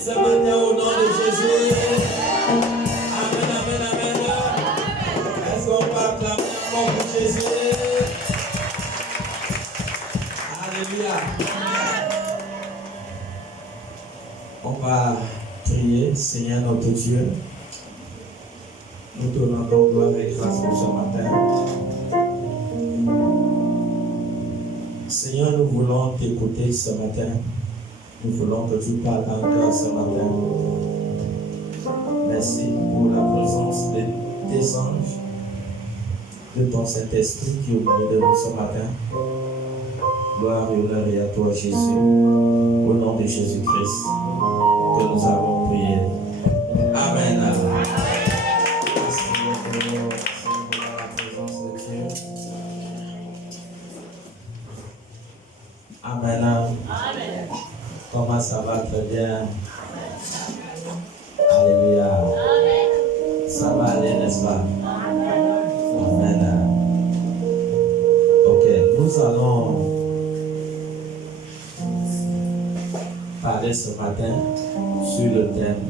Ce matin au nom de Jésus. Amen, amen, amen. Est-ce qu'on peut acclamer encore pour Jésus? Alléluia. On va prier, Seigneur notre Dieu. Nous te rendons gloire et grâce pour ce matin. Seigneur, nous voulons t'écouter ce matin. Nous voulons que tu parles encore ce matin. Merci pour la présence de tes anges, de ton Saint-Esprit qui est au milieu de nous ce matin. Gloire et honneur et à toi, Jésus, au nom de Jésus-Christ, que nous avons prié. Amen. Merci pour la présence de Dieu. Amen. Amen. Comment ça va? Très bien. Alléluia. Amen. Ça va aller, n'est-ce pas? Amen. Ok, nous allons parler ce matin sur le thème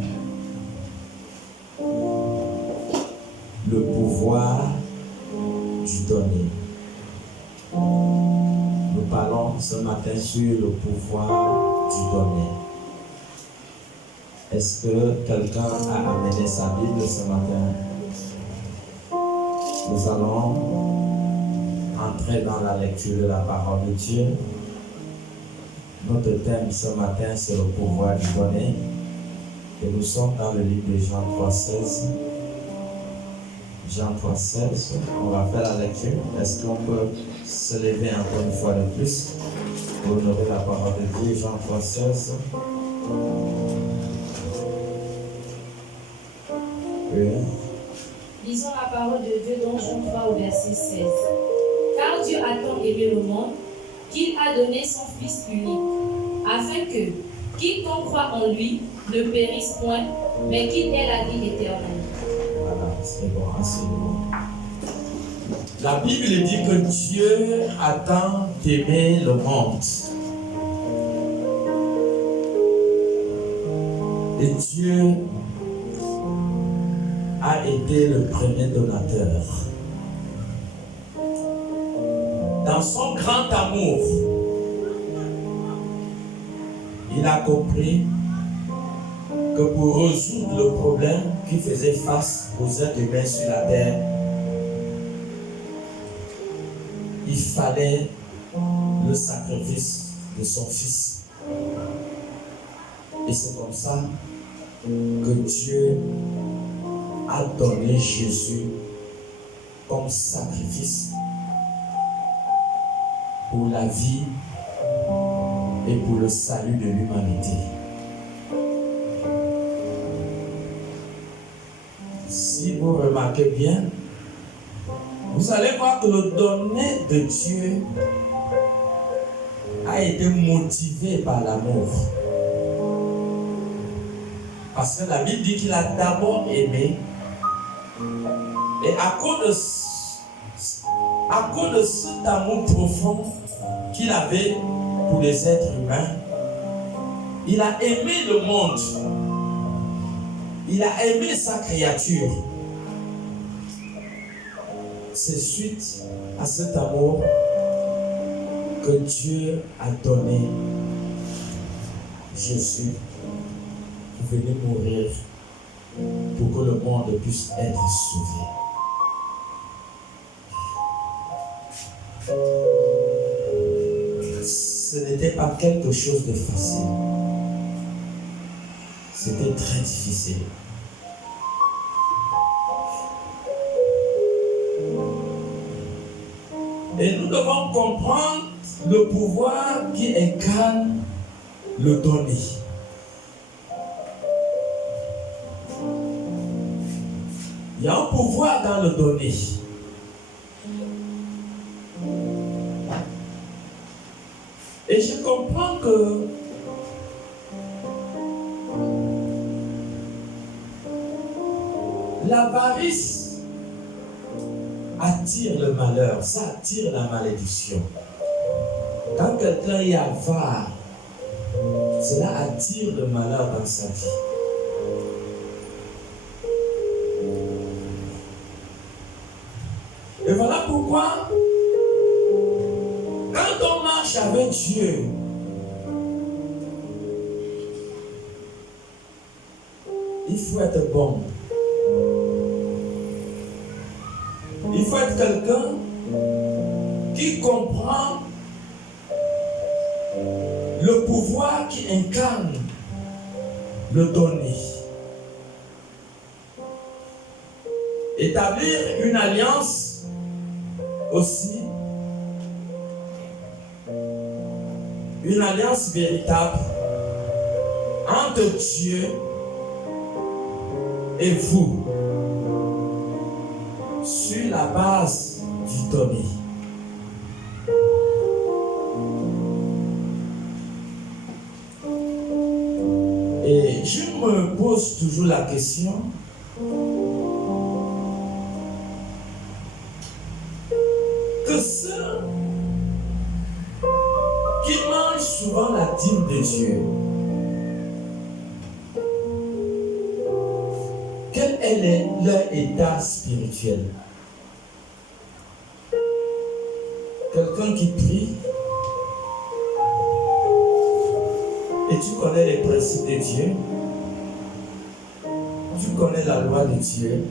le pouvoir du donner. Nous parlons ce matin sur le pouvoir du donner. Est-ce que quelqu'un a amené sa Bible ce matin? Nous allons entrer dans la lecture de la parole de Dieu. Notre thème ce matin, c'est le pouvoir du donner. Et nous sommes dans le livre de Jean 3,16. Jean 3,16. On va faire la lecture. Est-ce qu'on peut se lever encore une fois de plus pour honorer la parole de Dieu? Jean 3,16. Oui. Lisons la parole de Dieu dans Jean 3 au verset 16. Car Dieu a tant aimé le monde qu'il a donné son Fils unique, afin que quiconque croit en lui ne périsse point, mais qu'il ait la vie éternelle. Voilà, c'est bon, assez bon. La Bible dit que Dieu a tant aimé le monde. Et Dieu a été le premier donateur. Dans son grand amour, il a compris que pour résoudre le problème qui faisait face aux êtres humains sur la terre, il fallait le sacrifice de son Fils. Et c'est comme ça que Dieu a donné Jésus comme sacrifice pour la vie et pour le salut de l'humanité. Si vous remarquez bien, vous allez voir que le donner de Dieu a été motivé par l'amour. Parce que la Bible dit qu'il a d'abord aimé. Et à cause de cet amour profond qu'il avait pour les êtres humains, il a aimé le monde. Il a aimé sa créature. C'est suite à cet amour que Dieu a donné Jésus qui venait mourir pour que le monde puisse être sauvé. Ce n'était pas quelque chose de facile. C'était très difficile. Et nous devons comprendre le pouvoir qui incarne le donner. Il y a un pouvoir dans le donner. Et je comprends que L'avarice attire le malheur, ça attire la malédiction. Quand quelqu'un est avare, cela attire le malheur dans sa vie. Et voilà pourquoi, quand on marche avec Dieu, il faut être bon. Il faut être quelqu'un qui comprend le pouvoir qui incarne le donner. Établir une alliance aussi, une alliance véritable entre Dieu et vous, sur la base du donner. Et je me pose toujours la question, que ceux qui mangent souvent la dîme de Dieu, quel est leur état spirituel? Quelqu'un qui prie, et tu connais les principes de Dieu, tu connais la loi de Dieu,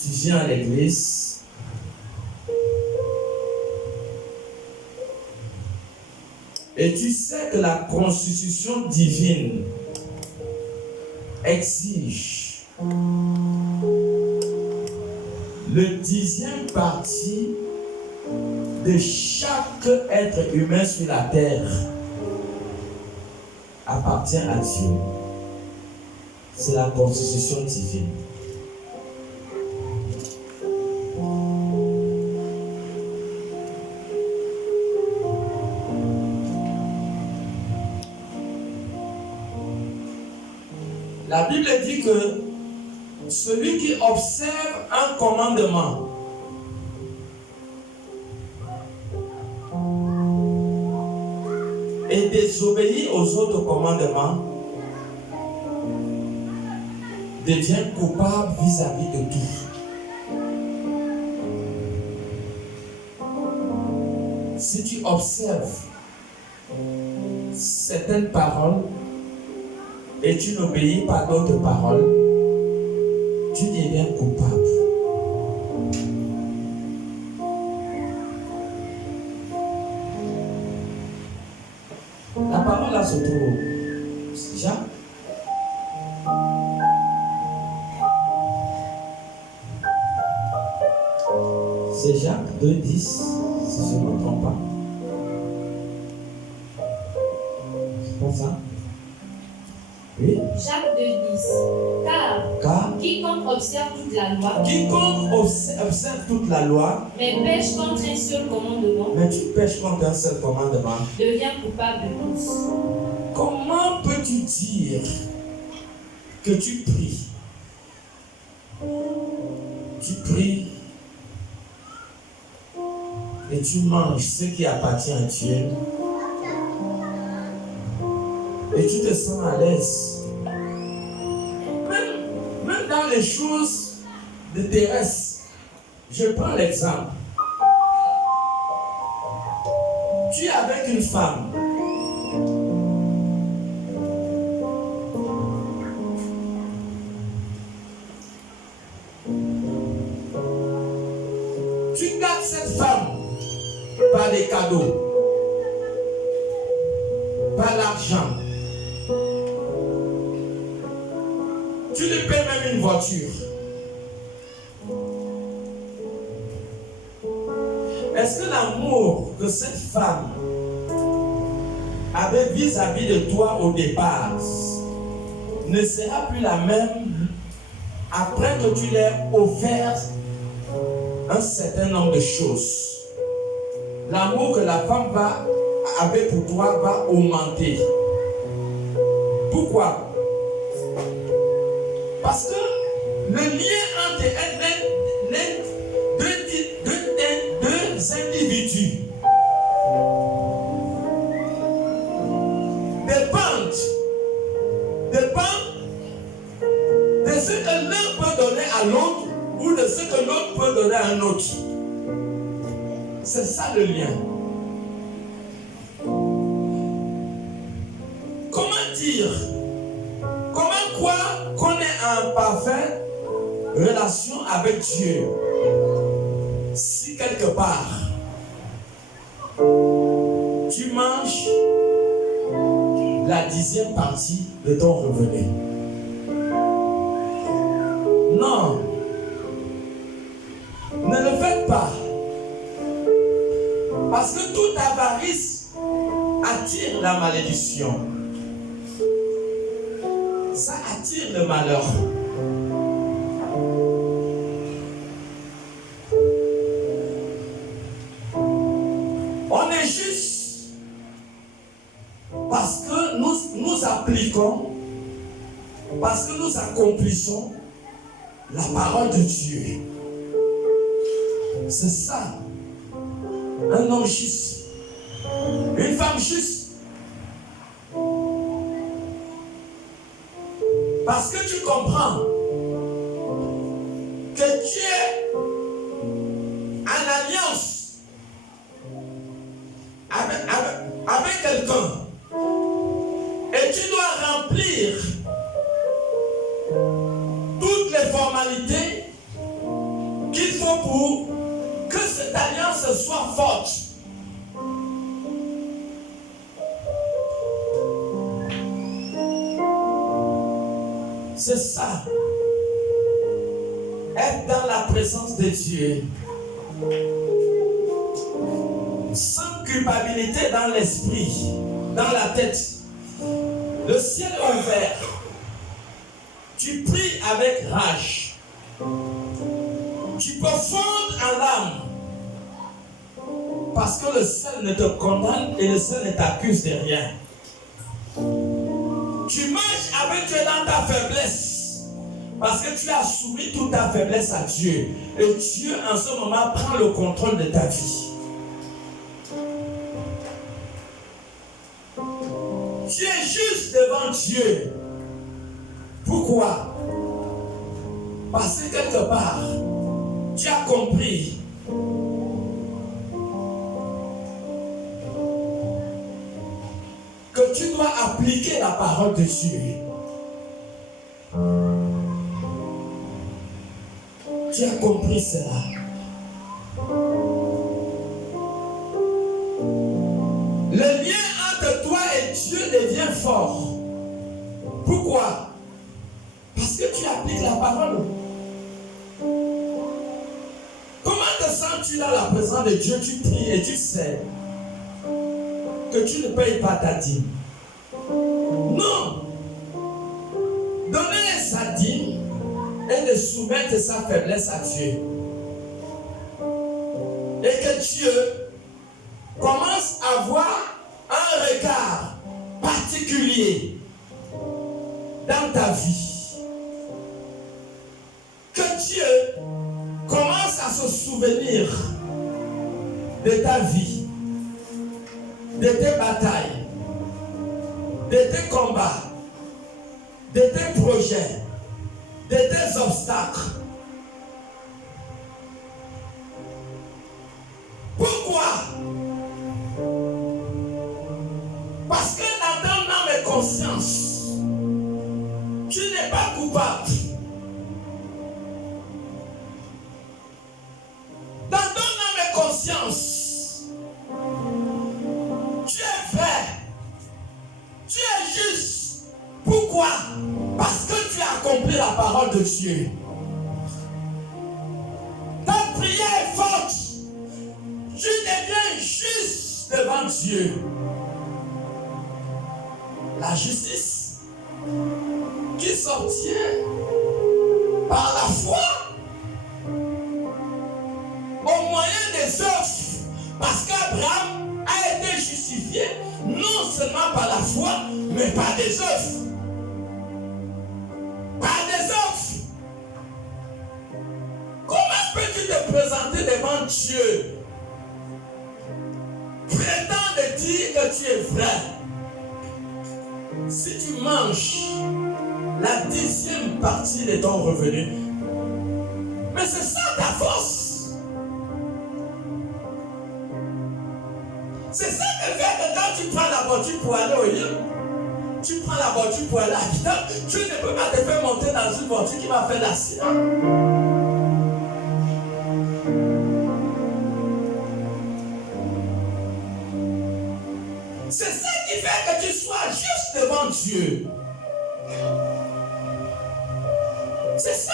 tu viens à l'église, et tu sais que la constitution divine exige le 10e parti de chaque être humain sur la terre appartient à Dieu. C'est la constitution divine. La Bible dit que celui qui observe un commandement et désobéit aux autres commandements devient coupable vis-à-vis de tout. Si tu observes certaines paroles et tu n'obéis pas d'autres paroles, tu deviens coupable. La parole là se trouve Jacques. C'est Jacques 2,10, si je ne me trompe pas. C'est pas ça? Oui. Jacques 2,10. Car quiconque observe toute la loi, observe toute la loi, mais pêche contre un seul commandement, mais tu pêches contre un seul commandement, devient coupable de tous. Comment peux-tu dire que tu pries? Tu pries et tu manges ce qui appartient à Dieu et tu te sens à l'aise. Même dans les choses de terrestres, je prends l'exemple. Tu es avec une femme. Tu gardes cette femme par des cadeaux, par l'argent. Tu lui paies même une voiture. Est-ce que l'amour que cette femme avait vis-à-vis de toi au départ ne sera plus la même après que tu l'aies offert un certain nombre de choses? L'amour que la femme avait pour toi va augmenter. Pourquoi? Parce que Le lien entre deux individus dépend de ce que l'un peut donner à l'autre ou de ce que l'autre peut donner à un autre. C'est ça le lien. Comment dire? Comment croire qu'on est en parfaite relation avec Dieu si quelque part tu manges la 10e partie de ton revenu? Non, ne le faites pas, parce que toute avarice attire la malédiction, ça attire le malheur. On est juste parce que nous appliquons, parce que nous accomplissons la parole de Dieu. C'est ça. Un homme juste, une femme juste. Parce que tu comprends que tu es en alliance avec quelqu'un et tu dois remplir toutes les formalités qu'il faut pour que cette alliance soit forte. C'est ça. Être dans la présence de Dieu. Sans culpabilité dans l'esprit, dans la tête. Le ciel ouvert. Tu pries avec rage. Tu peux fondre en l'âme. Parce que le ciel ne te condamne et le ciel ne t'accuse de rien. Tu marches avec Dieu dans ta faiblesse. Parce que tu as soumis toute ta faiblesse à Dieu. Et Dieu en ce moment prend le contrôle de ta vie. Tu es juste devant Dieu. Pourquoi? Parce que quelque part, tu as compris que tu dois appliquer la parole de Dieu. Tu as compris cela. Le lien entre toi et Dieu devient fort. Pourquoi? Parce que tu appliques la parole. Comment te sens-tu dans la présence de Dieu? Tu pries et tu sais que tu ne payes pas ta dîme. Non. Donner sa dîme et de soumettre sa faiblesse à Dieu. Et que Dieu commence à avoir un regard particulier dans ta vie. Que Dieu commence à se souvenir de ta vie, de tes batailles, de tes combats, de tes projets, de tes obstacles. Pourquoi? Parce que dans ton âme et conscience, tu n'es pas coupable. Dans ton âme et conscience, tu es vrai, tu es juste. Pourquoi? Parce que tu as accompli la parole de Dieu. Ta prière est forte. Tu deviens juste devant Dieu. La justice qui s'obtient par la foi au moyen des œuvres. Parce qu'Abraham a été justifié non seulement par la foi, mais par des œuvres. Par des œuvres. tu te présentes devant Dieu, prétends de dire que tu es vrai. Si tu manges la 10e partie de ton revenu, mais c'est ça ta force. C'est ça qui fait que quand tu prends la voiture pour aller au lit, tu prends la voiture pour aller à l'hôpital, tu ne peux pas te faire monter dans une voiture qui va faire l'accident. C'est ça qui fait que tu sois juste devant Dieu. C'est ça.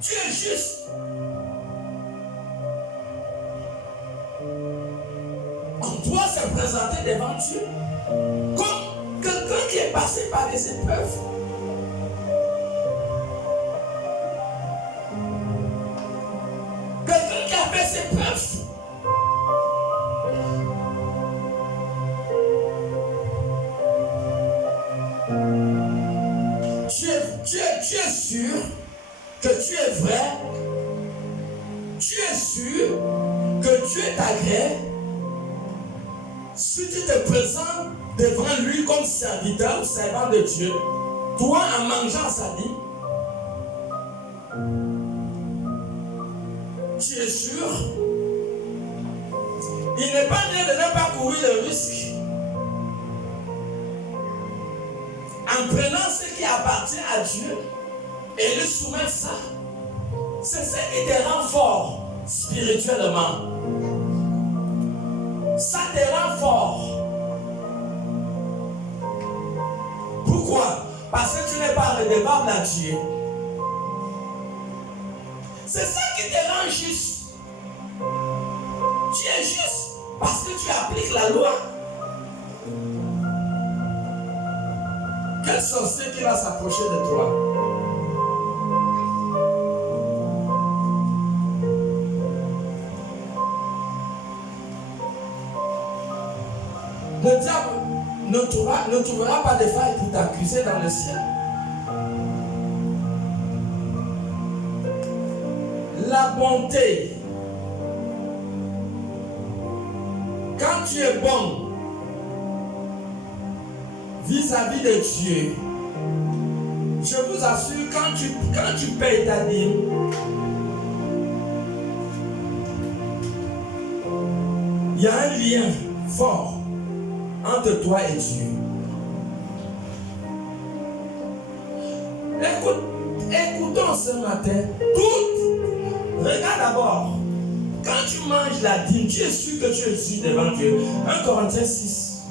Tu es juste. On doit se présenter devant Dieu comme quelqu'un qui est passé par des épreuves. Quelqu'un qui a fait ses preuves. Tu es sûr que tu es vrai. Tu es sûr que Dieu t'agrée. Si tu te présentes devant lui comme serviteur ou servant de Dieu, toi en mangeant sa vie, tu es sûr. Il n'est pas mieux de ne pas courir le risque. En prenant ce qui appartient à Dieu et lui soumettre ça, c'est ce qui te rend fort spirituellement. Ça te rend fort. Pourquoi? Parce que tu n'es pas redevable à Dieu. C'est ça qui te rend juste. Tu es juste parce que tu appliques la loi. Quel sorcier qui va s'approcher de toi? Le diable ne trouvera pas de faille pour t'accuser dans le ciel. La bonté. Quand tu es bon vis-à-vis de Dieu, je vous assure, quand tu payes ta dîme, il y a un lien fort entre toi et Dieu. Écoutons ce matin. Regarde d'abord. Quand tu manges la dîme, tu es sûr que tu es sûr devant Dieu. 1 Corinthiens 6.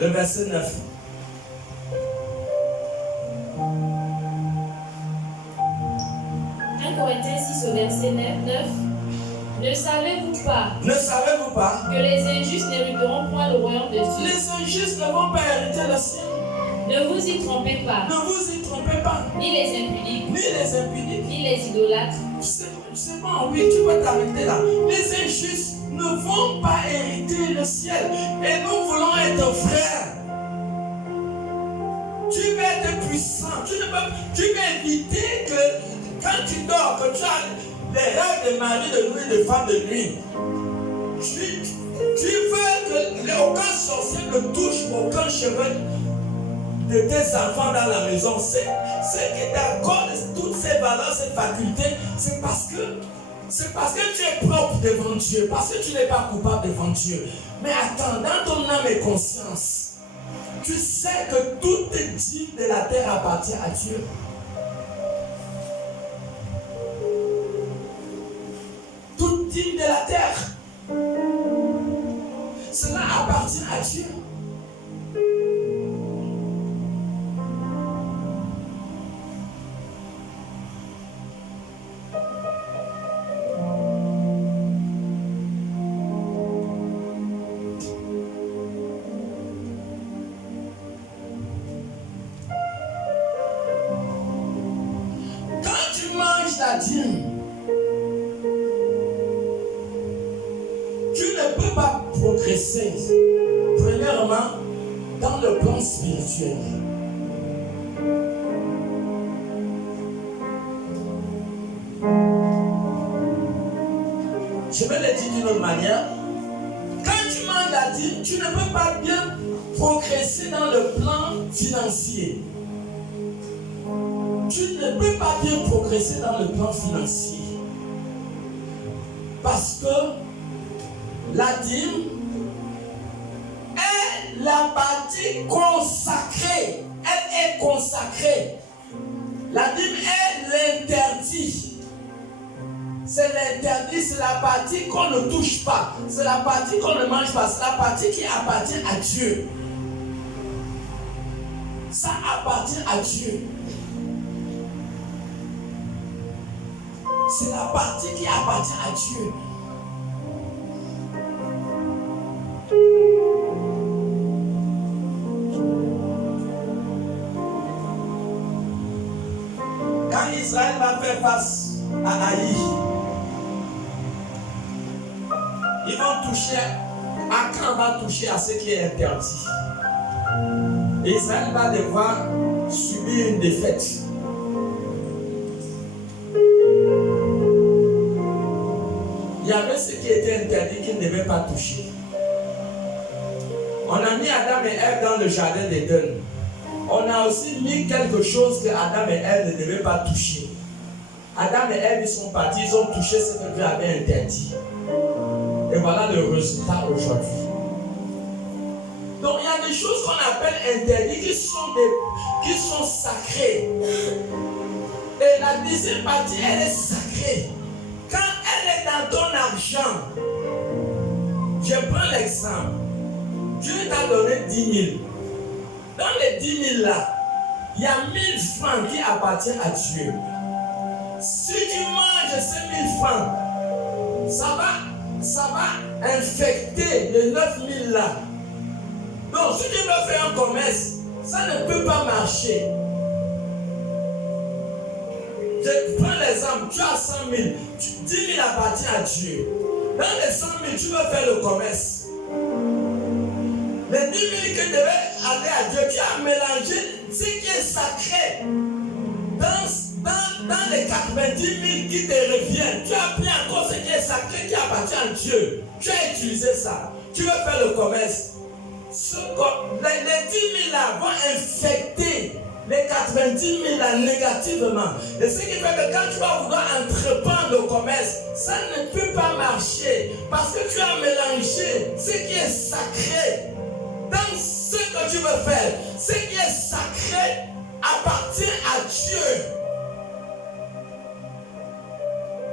Le verset 9. Corinthiens 6 au verset 9. Ne savez-vous pas que les injustes n'hériteront point le royaume de Dieu? Les injustes ne vont pas hériter le ciel. Ne vous y trompez pas. Ne vous y trompez pas. Ni les impudiques. Ni les idolâtres. C'est bon, oui, tu peux t'arrêter là. Les injustes ne vont pas hériter le ciel. Et nous voulons être frères. Tu vas être puissant. Tu vas éviter que quand tu dors, que tu as les rêves de mari de nuit, de femme de nuit. Tu veux que aucun sorcier ne touche aucun cheveu de tes enfants dans la maison. Ce qui t'accorde toutes ces valeurs, ces facultés, c'est parce que tu es propre devant Dieu, parce que tu n'es pas coupable devant Dieu. Mais attends, dans ton âme et conscience, tu sais que toute dîme de la terre appartient à Dieu. Toute dîme de la terre, cela appartient à Dieu. La dîme, tu ne peux pas progresser, premièrement, dans le plan spirituel. Je vais le dire d'une autre manière. Quand tu manges la dîme, tu ne peux pas bien progresser dans le plan financier. Tu ne peux pas bien progresser dans le plan financier. Parce que la dîme est la partie consacrée. Elle est consacrée. La dîme est l'interdit. C'est l'interdit, c'est la partie qu'on ne touche pas. C'est la partie qu'on ne mange pas. C'est la partie qui appartient à Dieu. Ça appartient à Dieu. C'est la partie qui appartient à Dieu. Quand Israël va faire face à Haï, ils vont toucher, Akan va toucher à ce qui est interdit. Et Israël va devoir subir une défaite. Il y avait ce qui était interdit qu'ils ne devaient pas toucher. On a mis Adam et Ève dans le jardin d'Éden. On a aussi mis quelque chose que Adam et Ève ne devaient pas toucher. Adam et Ève, ils sont partis, ils ont touché ce que Dieu avait interdit. Et voilà le résultat aujourd'hui. Donc il y a des choses qu'on appelle interdites qui sont sacrées. Et la deuxième partie, elle est sacrée. Quand elle est dans ton argent, je prends l'exemple. Dieu t'a donné 10 000. Dans les 10 000 là, il y a 1000 francs qui appartiennent à Dieu. Si tu manges ces 1000 francs, ça va infecter les 9 000 là. Donc si tu veux faire un commerce, ça ne peut pas marcher. Je prends l'exemple, tu as 100 000, 10 000 appartient à Dieu. Dans les 100 000, tu veux faire le commerce. Les 10 000 que devaient aller à Dieu, tu as mélangé ce qui est sacré. Dans les 90 000 qui te reviennent, tu as pris encore ce qui est sacré, qui appartient à Dieu. Tu as utilisé ça. Tu veux faire le commerce. Les 10 000 là vont infecter les 90 000 là négativement. Et ce qui fait que quand tu vas vouloir entreprendre le commerce, ça ne peut pas marcher. Parce que tu as mélangé ce qui est sacré. Dans ce que tu veux faire, ce qui est sacré appartient à Dieu.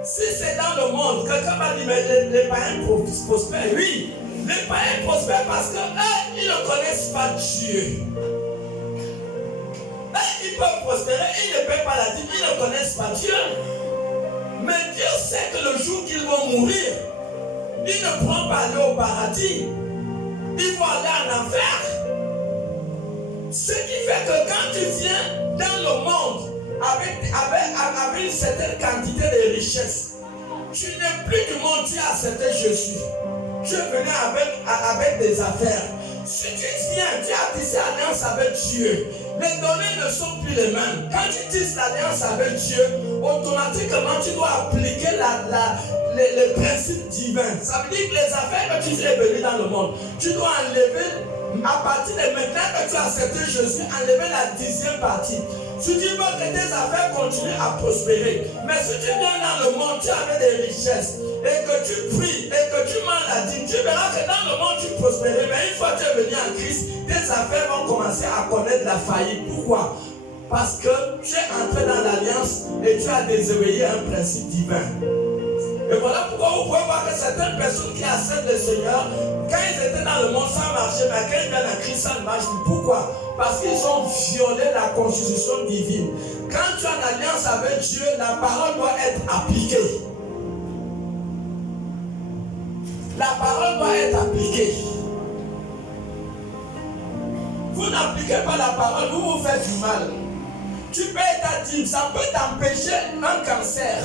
Si c'est dans le monde, quelqu'un va dire, mais les païens prospèrent. Oui, les païens prospèrent parce qu'eux, ils ne connaissent pas Dieu. Ils peuvent prospérer, ils ne paient pas la dîme, ils ne connaissent pas Dieu. Mais Dieu sait que le jour qu'ils vont mourir, ils ne pourront pas aller au paradis. Ils vont aller en enfer. Ce qui fait que quand tu viens dans le monde avec une certaine quantité de richesse, tu n'es plus du monde, tu as accepté Jésus. Tu es venu avec des affaires. Si tu viens, tu as tissé alliance avec Dieu. Les données ne sont plus les mêmes. Quand tu tisses l'alliance avec Dieu, automatiquement tu dois appliquer les principes divins. Ça veut dire que les affaires que tu es venu dans le monde, tu dois enlever, à partir de maintenant que tu as accepté Jésus, enlever la 10e partie. Si tu veux que tes affaires continuent à prospérer, mais si tu viens dans le monde, tu avais des richesses, et que tu pries, et que tu manges la dîme, tu verras que dans le monde tu prospérais, mais une fois que tu es venu en Christ, tes affaires vont commencer à connaître la faillite. Pourquoi? Parce que tu es entré dans l'alliance et tu as désobéi à un principe divin. Et voilà pourquoi vous pouvez voir que certaines personnes qui acceptent le Seigneur, quand ils étaient dans le monde, ça marchait, mais quand ils viennent en Christ, ça ne marche plus. Pourquoi? Parce qu'ils ont violé la constitution divine. Quand tu as une alliance avec Dieu, la parole doit être appliquée. La parole doit être appliquée. Vous n'appliquez pas la parole, vous vous faites du mal. Tu payes ta dîme, ça peut t'empêcher un cancer.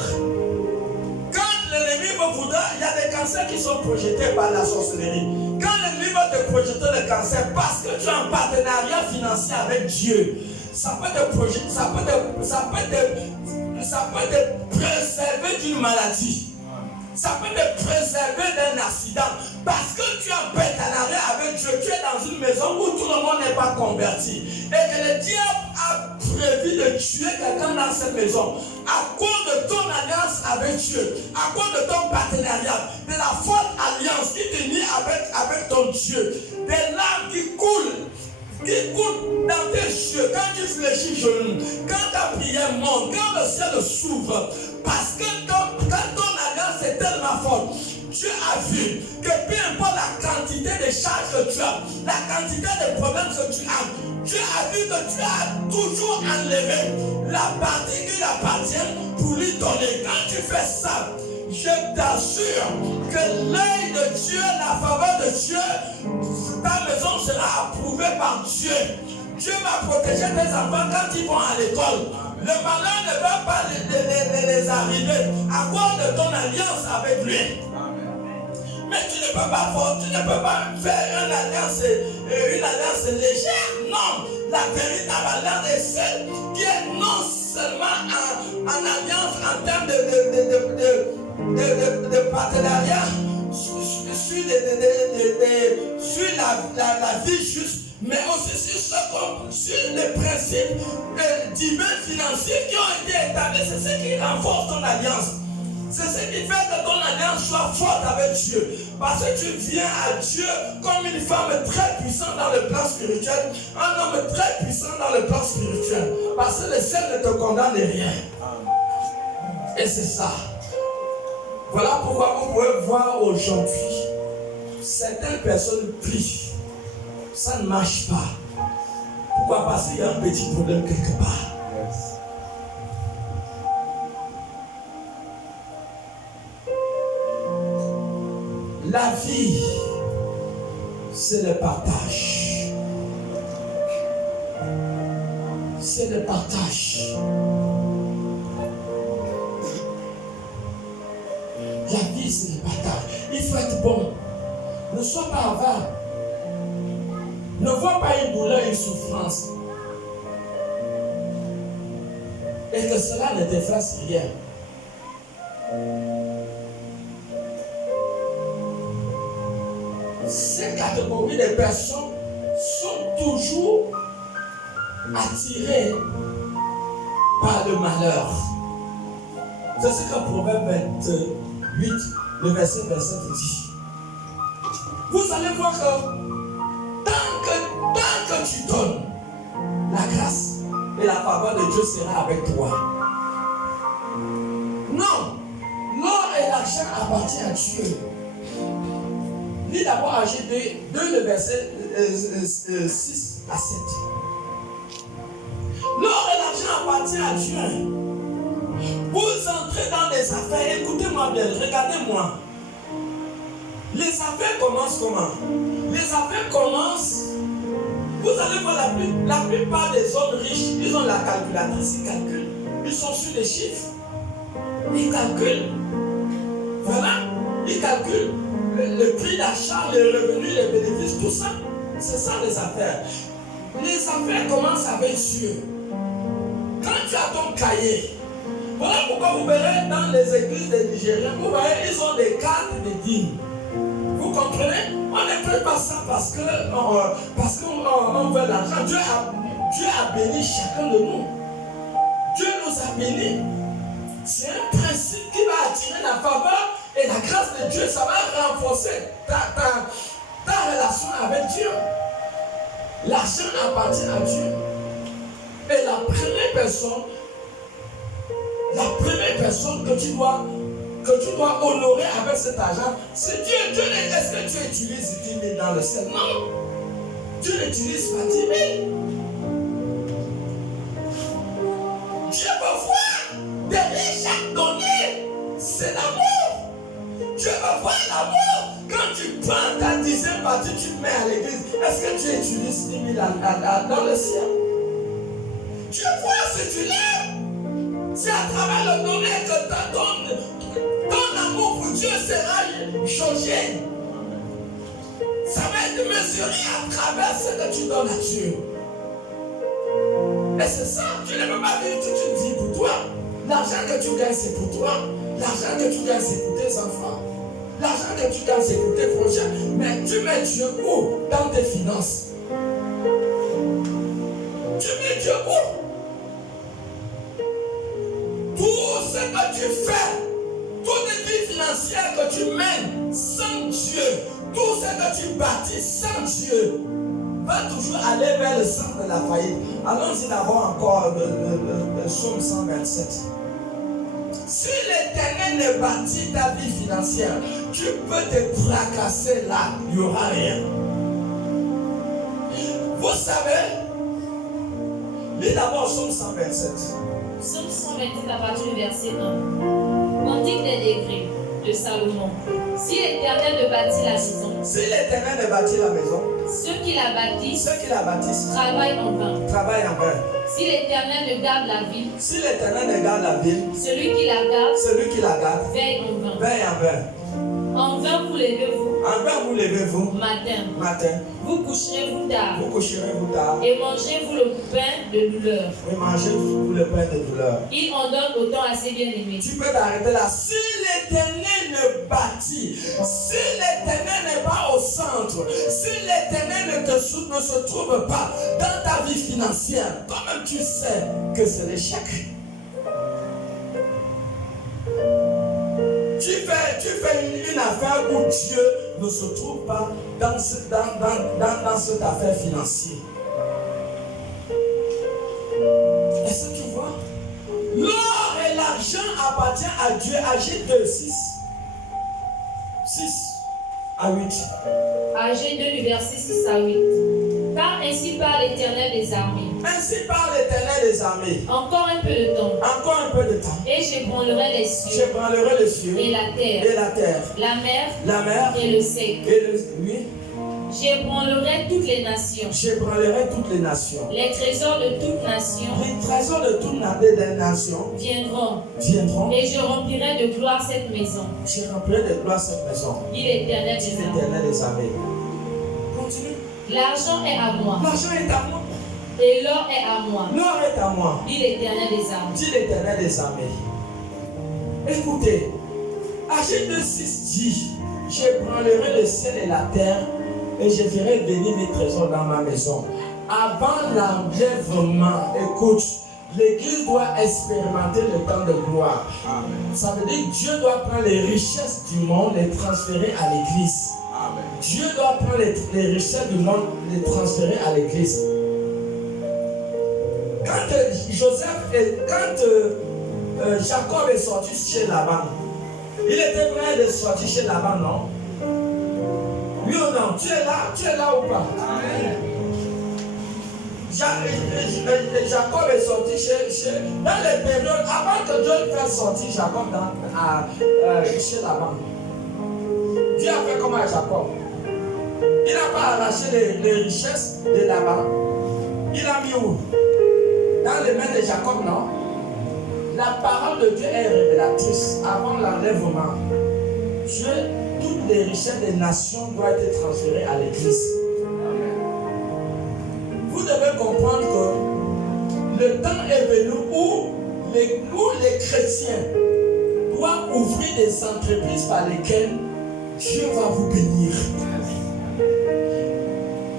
Quand l'ennemi vous voudra, il y a des cancers qui sont projetés par la sorcellerie. Quand l'ennemi va te projeter le cancer parce que tu es en partenariat financier avec Dieu, ça peut te projeter, ça peut te préserver d'une maladie. Ça peut te préserver d'un accident. Parce que tu es en partenariat avec Dieu. Tu es dans une maison où tout le monde n'est pas converti. Et que le diable a prévu de tuer quelqu'un dans cette maison. À cause de ton alliance avec Dieu. À cause de ton partenariat. De la forte alliance qui te lie avec ton Dieu. Des larmes qui coulent dans tes yeux, quand tu fléchis genoux, quand ta prière monte, quand le ciel s'ouvre, parce que quand ton alliance est tellement forte, Dieu a vu que peu importe la quantité de charges que tu as, la quantité de problèmes que tu as, Dieu a vu que tu as toujours enlevé la partie qui lui appartient pour lui donner. Quand tu fais ça, je t'assure que l'œil de Dieu, la faveur de Dieu, ta maison sera approuvée par Dieu. Dieu va protéger tes enfants quand ils vont à l'école. Le malheur ne va pas les arriver à cause de ton alliance avec lui. Mais tu ne peux pas faire une alliance légère. Non, la véritable alliance est celle qui est non seulement en alliance en termes de partenariat sur la vie juste, mais aussi sur les principes divins financiers qui ont été établis. C'est ce qui renforce ton alliance. C'est ce qui fait que ton alliance soit forte avec Dieu. Parce que tu viens à Dieu comme une femme très puissante dans le plan spirituel, un homme très puissant dans le plan spirituel. Parce que le ciel ne te condamne rien. Et c'est ça. Voilà pourquoi vous pouvez voir aujourd'hui, certaines personnes prient. Ça ne marche pas. Pourquoi? Parce qu'il y a un petit problème quelque part. La vie, c'est le partage. C'est le partage. La vie, c'est le partage. Il faut être bon. Ne sois pas avare. Ne vois pas une douleur, une souffrance. Et que cela ne te fasse rien. Ces catégories de personnes sont toujours attirées par le malheur. C'est ce que Proverbe 28, le verset 27 dit. Vous allez voir que tant que tu donnes, la grâce et la faveur de Dieu sera avec toi. Non, l'or et l'argent appartiennent à Dieu. Lis d'abord Agé 2, le verset 6 à 7. L'or et l'argent appartiennent à Dieu. Vous entrez dans des affaires, écoutez-moi bien, regardez-moi. Les affaires commencent comment? Les affaires commencent, vous allez voir la plupart des hommes riches, ils ont la calculatrice, ils calculent. Ils sont sur les chiffres. Ils calculent. Voilà, ils calculent le prix d'achat, les revenus, les bénéfices, tout ça. C'est ça les affaires. Les affaires commencent avec Dieu. Quand tu as ton cahier, voilà pourquoi vous verrez dans les églises des Nigériens, vous voyez, ils ont des cartes de dîmes. Vous comprenez? On ne fait pas ça parce qu'on veut l'argent. Dieu a béni chacun de nous. Dieu nous a bénis. C'est un principe qui va attirer la faveur et la grâce de Dieu. Ça va renforcer ta relation avec Dieu. L'argent appartient à Dieu. Et la première personne que tu dois honorer avec cet argent, c'est Dieu. Dieu, est-ce que tu utilises 10 000 dans le ciel? Non. Dieu n'utilise pas 10 000. Dieu veut voir derrière chaque donnée, c'est l'amour. Dieu veut voir l'amour. Quand tu prends ta 10e partie, tu te mets à l'église. Est-ce que tu utilises 10 000 dans le ciel? Dieu voit si tu l'aimes. C'est à travers le donner que ton amour pour Dieu sera changé. Ça va être mesuré à travers ce que tu donnes à Dieu. Et c'est ça, tu ne peux pas vivre toute une vie pour toi. L'argent que tu gagnes, c'est pour toi. L'argent que tu gagnes, c'est pour tes tes enfants. L'argent que tu gagnes, c'est pour tes projets. Mais tu mets Dieu où? Dans tes finances. Tu mets Dieu où? Tout ce que tu fais, toute vie financière que tu mènes sans Dieu, tout ce que tu bâtis sans Dieu, va toujours aller vers le centre de la faillite. Allons-y d'abord encore le psaume 127. Si l'Éternel ne bâtit ta vie financière, tu peux te fracasser là, il n'y aura rien. Vous savez, lis d'abord psaume 127. Psaume 127 à partir du verset 1. Cantique des décrets de Salomon. Si l'Éternel ne bâtit la maison, si l'Éternel ne bâtit la maison, ceux qui la bâtissent travaillent en vain. Si l'Éternel ne garde la ville, si l'Éternel ne garde la ville, celui qui la garde veille en vain. En vain vous levez-vous matin. Vous coucherez-vous tard. Et mangez-vous le pain de douleur. Il en donne autant à ses bien-aimés. Tu peux t'arrêter là. Si l'Éternel ne bâtit, si l'Éternel n'est pas au centre, si l'Éternel ne se trouve pas dans ta vie financière, toi-même tu sais que c'est l'échec. Tu fais une affaire où Dieu ne se trouve pas dans cette affaire financière. Est-ce que tu vois? L'or et l'argent appartiennent à Dieu. Agé 2, 6 à 8. Agé 2 du verset 6 à 8. Car ainsi parle l'Éternel des armées. Ainsi parle l'Éternel des armées. Encore un peu de temps. Et j'ébranlerai les cieux. Et la terre. La mer. Et le sec. Oui. J'ébranlerai toutes les nations. Les trésors de toute nation. Viendront. Et je remplirai de gloire cette maison. Dit l'Éternel des armées. Continue. L'argent est à moi. Et l'or est à moi. Dit l'Éternel des armées. Écoutez, Agé 2:6 dit: j'ébranlerai le ciel et la terre et je ferai venir mes trésors dans ma maison. Avant l'enlèvement, écoute, l'Église doit expérimenter le temps de gloire. Amen. Ça veut dire que Dieu doit prendre les richesses du monde et les transférer à l'Église. Amen. Dieu doit prendre les richesses du monde et les transférer à l'Église. Quand Jacob est sorti chez Laban, il était prêt de sortir chez Laban, non? Oui ou non? Tu es là ou pas? Amen. Jacob est sorti dans les périodes avant que Dieu fasse sortir Jacob chez Laban. Dieu a fait comme à Jacob. Il n'a pas arraché les richesses de Laban. Il a mis où? Dans les mains de Jacob, non? La parole de Dieu est révélatrice. Avant l'enlèvement, toutes les richesses des nations doivent être transférées à l'Église. Vous devez comprendre que le temps est venu où les chrétiens doivent ouvrir des entreprises par lesquelles Dieu va vous bénir.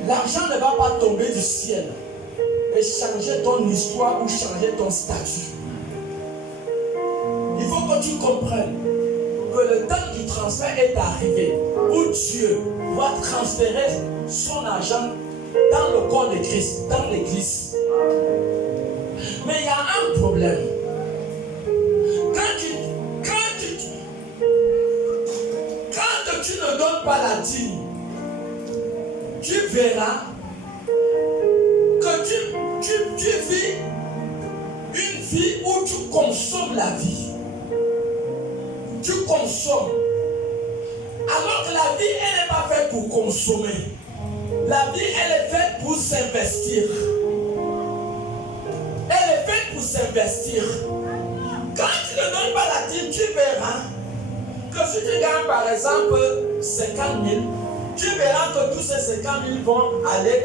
L'argent ne va pas tomber du ciel et changer ton histoire ou changer ton statut. Il faut que tu comprennes que le temps du transfert est arrivé où Dieu doit transférer son argent dans le corps de Christ, dans l'Église. Mais il y a un problème. Quand tu ne donnes pas la dîme, tu verras que tu vis une vie où tu consommes la vie. Tu consommes. Alors que la vie, elle n'est pas faite pour consommer. La vie, elle est faite pour s'investir. Elle est faite pour s'investir. Quand tu ne donnes pas la dîme, tu verras que si tu gagnes par exemple 50 000, tu verras que tous ces 50 000 vont aller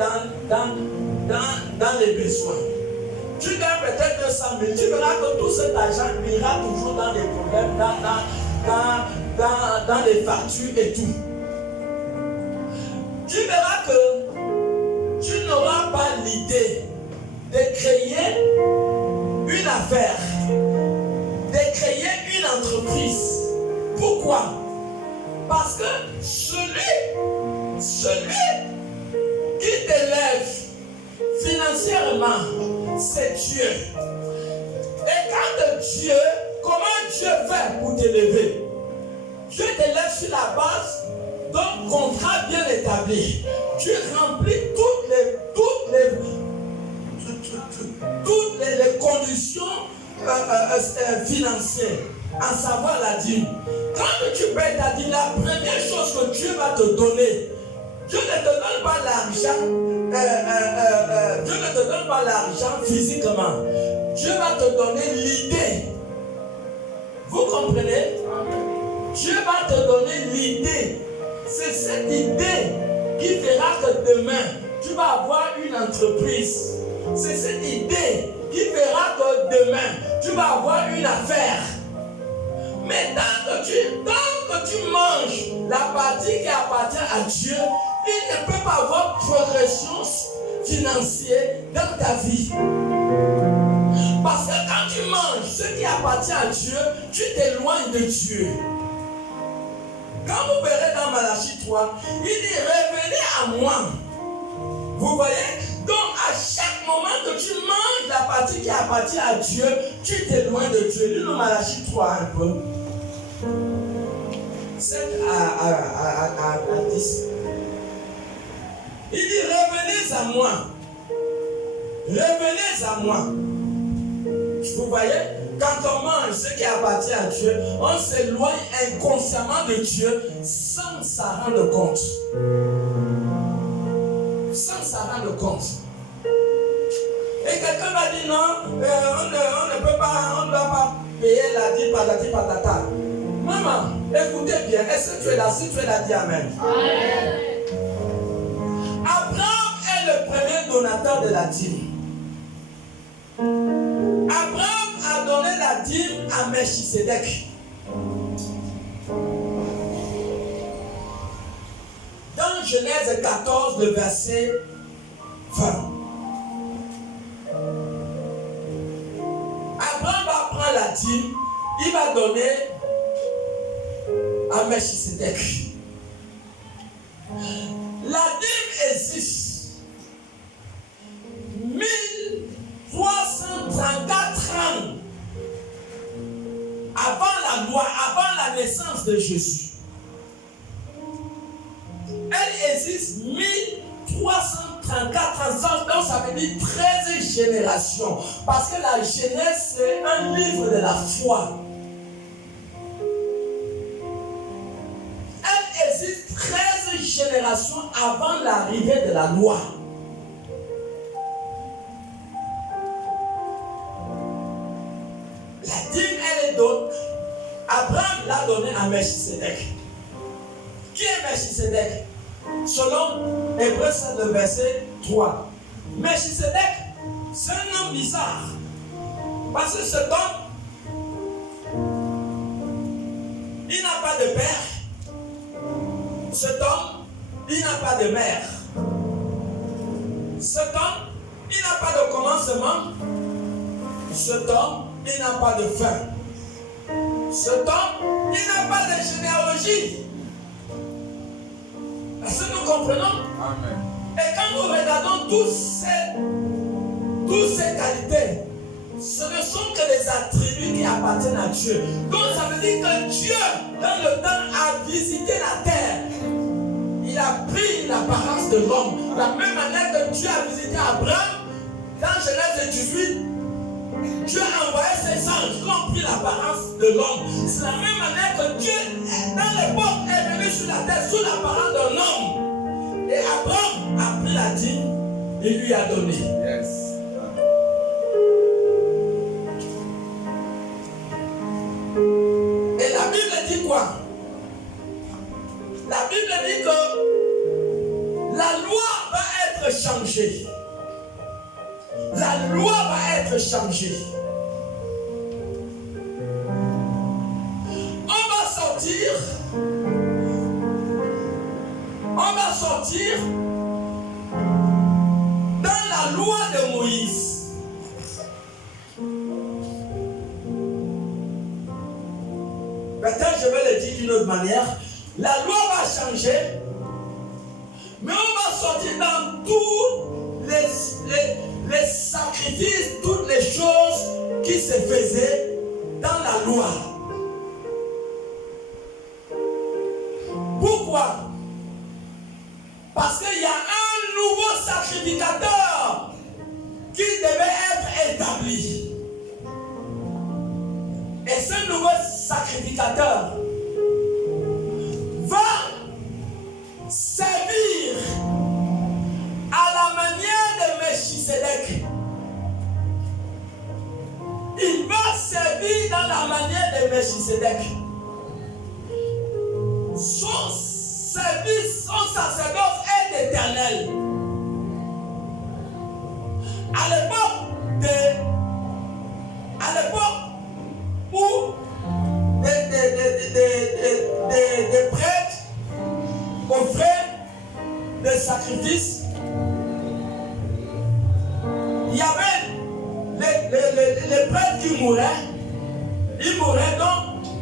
dans les besoins. Tu gagnes peut-être 200 000, tu verras que tout cet argent ira toujours dans les problèmes, dans les factures et tout. Tu verras que tu n'auras pas l'idée de créer une affaire, de créer une entreprise. Pourquoi? Parce que celui qui t'élève financièrement, c'est Dieu. Et quand Dieu, comment Dieu fait pour t'élever? Dieu t'élève sur la base d'un contrat bien établi. Dieu remplit toutes les conditions financières, à savoir la dîme. Quand tu payes ta dîme, la première chose que Dieu va te donner, Dieu ne te donne pas l'argent, Dieu ne te donne pas l'argent physiquement. Dieu va te donner l'idée. Vous comprenez? Dieu va te donner l'idée. C'est cette idée qui fera que demain, tu vas avoir une entreprise. C'est cette idée qui fera que demain, tu vas avoir une affaire. Mais tant que tu manges la partie qui appartient à Dieu, il ne peut pas avoir progression financière dans ta vie. Parce que quand tu manges ce qui appartient à Dieu, tu t'éloignes de Dieu. Quand vous verrez dans Malachie 3, il dit revenez à moi. Vous voyez? Donc à chaque moment que tu manges la partie qui appartient à Dieu, tu t'éloignes de Dieu. Lis-nous Malachie 3 un peu. 7 à 10. Il dit revenez à moi. Revenez à moi. Vous voyez? Quand on mange ce qui appartient à Dieu, on s'éloigne inconsciemment de Dieu sans s'en rendre compte. Sans s'en rendre compte. Et quelqu'un va dire non, on ne peut pas, on ne doit pas payer la dîme patati patata. Maman, écoutez bien, est-ce que tu es là? Si tu es là, dis Amen. Amen. Abraham est le premier donateur de la dîme. Abraham a donné la dîme à Melchisedec. Dans Genèse 14, le verset 20. Abraham va prendre la dîme, il va donner à Melchisedec. La dîme existe 1334 ans avant la loi, avant la naissance de Jésus. Elle existe 1334 ans, donc ça veut dire 13 générations. Parce que la Genèse, c'est un livre de la foi. Elle existe 13 générations avant l'arrivée de la loi. La dîme, elle est donnée. Abraham l'a donnée à Melchisedec. Qui est Melchisedec? Selon Hébreux 7, le verset 3. Melchisedec, c'est un homme bizarre. Parce que cet homme, il n'a pas de père. Cet homme, il n'a pas de mère. Cet homme, il n'a pas de commencement. Cet homme, il n'a pas de fin. Cet homme, il n'a pas de généalogie. Est-ce que nous comprenons? Amen. Et quand nous regardons toutes ces qualités, ce ne sont que les attributs qui appartiennent à Dieu. Donc ça veut dire que Dieu, dans le temps, a visité la terre. Il a pris l'apparence de l'homme. La même manière que Dieu a visité Abraham, dans Genèse 18, Dieu a envoyé ses anges qui ont pris l'apparence de l'homme. C'est la même manière que Dieu, dans l'époque, est venu sur la terre sous l'apparence d'un homme. Et Abraham a pris la dîme et lui a donné. Yes. Et la Bible dit quoi? La Bible dit que la loi va être changée. La loi va être changée. On va sortir dans la loi de Moïse. Peut-être je vais le dire d'une autre manière. La loi va changer, mais on va sortir dans tous les sacrifices, toutes les choses qui se faisaient dans la loi. Pourquoi? Parce qu'il y a un nouveau sacrificateur qui devait être établi. Et ce nouveau sacrificateur va servir à la manière de Melchisédek. Il va servir dans la manière de Melchisédek. Son service, son sacerdoce est éternel. À l'époque où des prêtres offraient des sacrifices, il y avait les prêtres qui mouraient. Ils mouraient, donc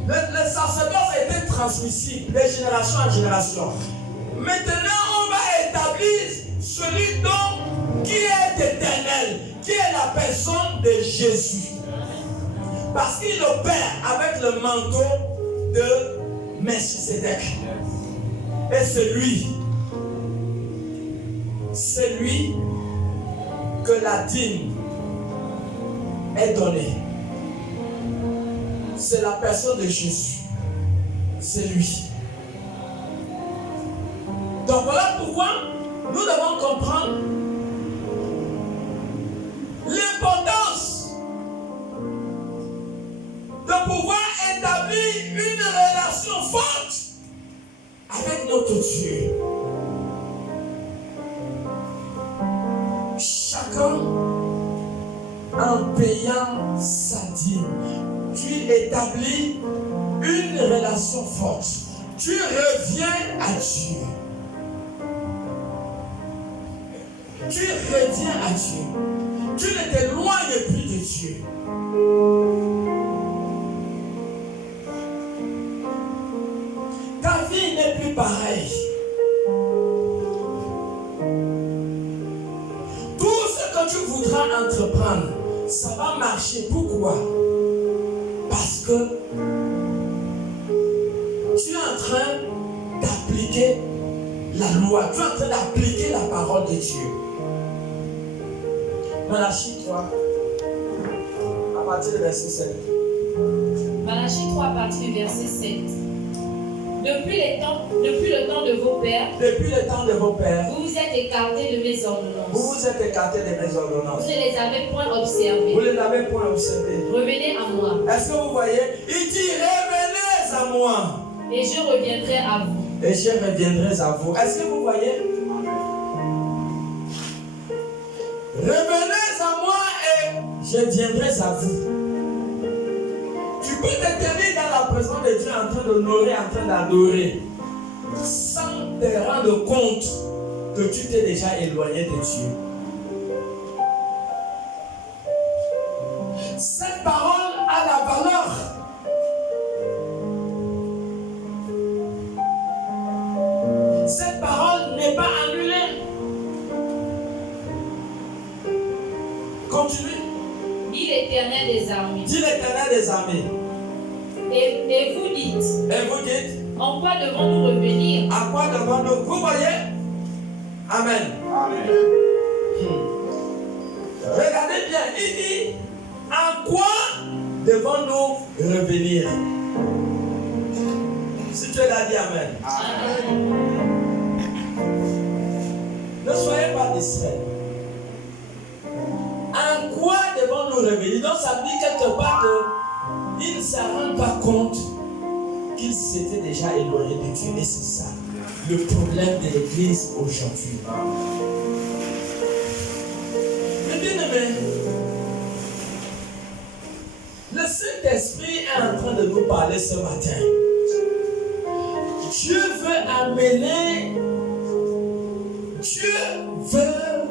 le sacerdoce a été transmissible de génération en génération. Maintenant, on va établir celui qui est éternel, qui est la personne de Jésus. Parce qu'il opère avec le manteau de Melchisédek. Et c'est lui que la dîme est donnée. C'est la personne de Jésus. C'est lui. Donc voilà pourquoi nous devons comprendre l'importance de pouvoir établir une relation forte avec notre Dieu. Chacun en payant sa dîme, tu établis une relation forte. Tu reviens à Dieu. Tu reviens à Dieu. Tu ne t'éloignes plus de Dieu. Ta vie n'est plus pareille. Tout ce que tu voudras entreprendre, ça va marcher. Pourquoi? Parce que tu es en train d'appliquer la loi. Tu es en train d'appliquer la parole de Dieu. Malachie 3, à partir du verset 7. Malachie 3, à partir du verset 7. Depuis le temps de vos pères, vous vous êtes écartés de mes ordonnances. Vous ne les avez point observées. Revenez à moi. Est-ce que vous voyez? Il dit revenez à moi. Et je reviendrai à vous. Est-ce que vous voyez? Revenez à moi et je viendrai à vous. Tu peux te tenir dans la présence de Dieu en train d'honorer, en train d'adorer, sans te rendre compte que tu t'es déjà éloigné de Dieu. Cette parole a la valeur. Cette parole n'est pas annulée. Continue. Dit l'Éternel des armées. Et vous dites. En quoi devons-nous revenir? À quoi devons-nous? Vous voyez? Amen. Regardez bien, il dit, en quoi devons-nous revenir? Si tu es là, dis Amen. Ne soyez pas distraits. En quoi devons-nous revenir? Donc ça dit quelque part qu'il ne se rend pas compte qu'il s'était déjà éloigné de Dieu. Et c'est ça le problème de l'Église aujourd'hui. Mais bien aimé, le Saint-Esprit est en train de nous parler ce matin. Dieu veut amener Dieu veut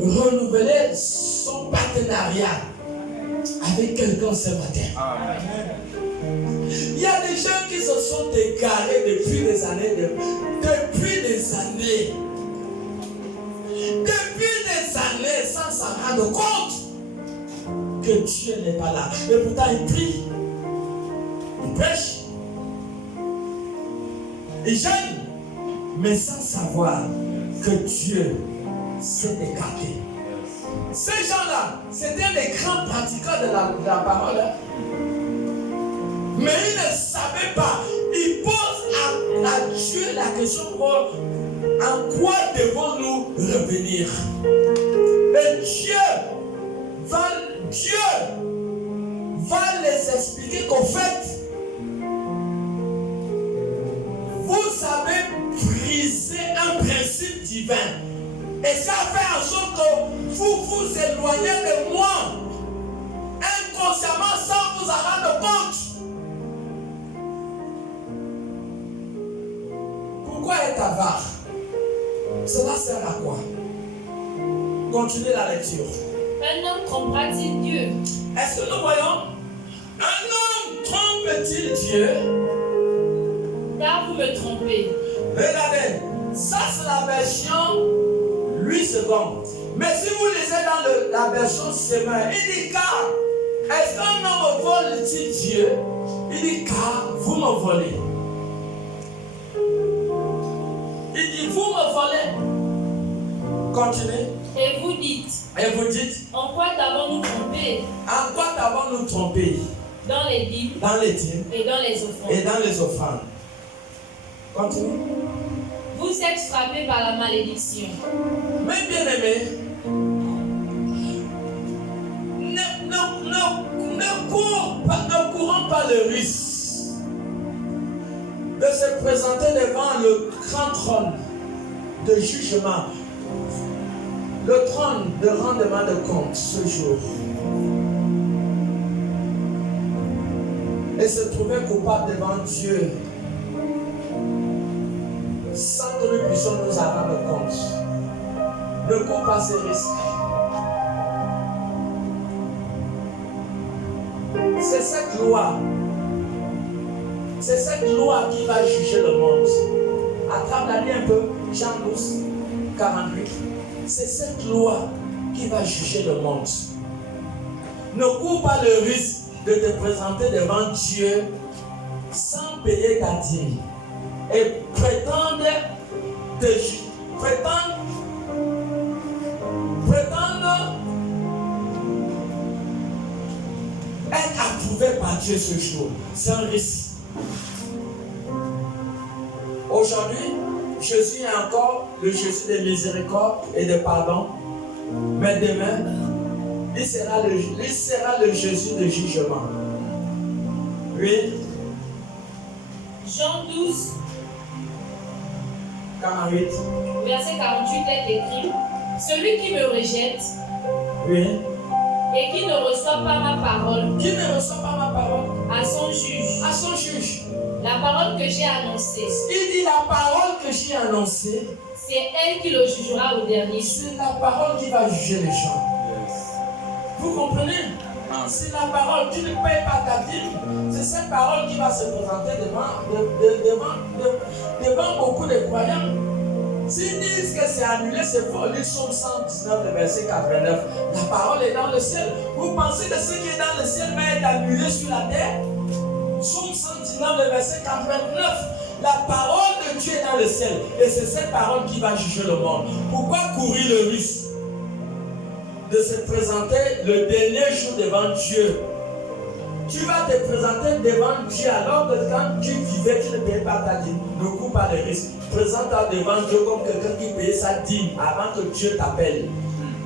renouveler son partenariat avec quelqu'un ce matin. Il y a des gens qui se sont égarés depuis des années. Depuis des années sans s'en rendre compte que Dieu n'est pas là. Et pourtant il prie, il prêche, il jeûne, mais sans savoir que Dieu s'est écarté. Ces gens-là, c'était les grands pratiquants de la parole. Mais ils ne savaient pas. Ils posent à Dieu la question en quoi devons-nous revenir? Et Dieu va les expliquer qu'en fait, vous avez brisé un principe divin. Et ça fait en sorte que vous vous éloignez de moi inconsciemment sans vous en rendre compte. Pourquoi être avare? Cela sert à quoi? Continuez la lecture. Un homme trompera-t-il Dieu? Est-ce que nous voyons? Un homme trompe-t-il Dieu? Car vous me trompez. Regardez, ça c'est la version 8 secondes. Mais si vous lisez dans la version semaine, il dit car, est-ce qu'un homme vole-t-il Dieu? Il dit car vous me volez. Il dit vous me volez. Continuez. Et vous dites. Et vous dites. En quoi t'avons-nous trompé? En quoi t'avons-nous trompé? Dans les dîmes. Dans les dîmes. Et dans les offrandes. Et dans les offrandes. Continuez. Vous êtes frappés par la malédiction. Mais bien aimé, ne courons pas le risque de se présenter devant le grand trône de jugement, le trône de rendement de compte ce jour, et se trouver coupable devant Dieu sans que nous puissions nous en rendre compte. Ne cours pas ces risques. C'est cette loi qui va juger le monde. Attrape-la un peu, Jean 12, 48. C'est cette loi qui va juger le monde. Ne cours pas le risque de te présenter devant Dieu sans payer ta dîme et prétendre être approuvé par Dieu ce jour. C'est un risque. Aujourd'hui, Jésus est encore le Jésus de miséricorde et de pardon. Mais demain, il sera le Jésus de jugement. Oui. Jean 12, 48. verset 48 est écrit: celui qui me rejette, oui, et qui ne reçoit pas ma parole, qui ne reçoit pas ma parole, à son juge. À son juge. La parole que j'ai annoncée. Il dit la parole que j'ai annoncée. C'est elle qui le jugera au dernier jour. C'est la parole qui va juger les gens. Vous comprenez? C'est la parole. Tu ne payes pas ta dîme. C'est cette parole qui va se présenter devant beaucoup de croyants. S'ils disent que c'est annulé, c'est faux. Ils sont 119, le verset 89. La parole est dans le ciel. Vous pensez que ce qui est dans le ciel va être annulé sur la terre? Psaume 119, le verset 89. La parole de Dieu est dans le ciel. Et c'est cette parole qui va juger le monde. Pourquoi courir le risque de se présenter le dernier jour devant Dieu? Tu vas te présenter devant Dieu alors que quand tu vivais, tu ne payais pas ta dîme. Ne cours pas le risque. Présente-toi devant Dieu comme quelqu'un qui payait sa dîme avant que Dieu t'appelle,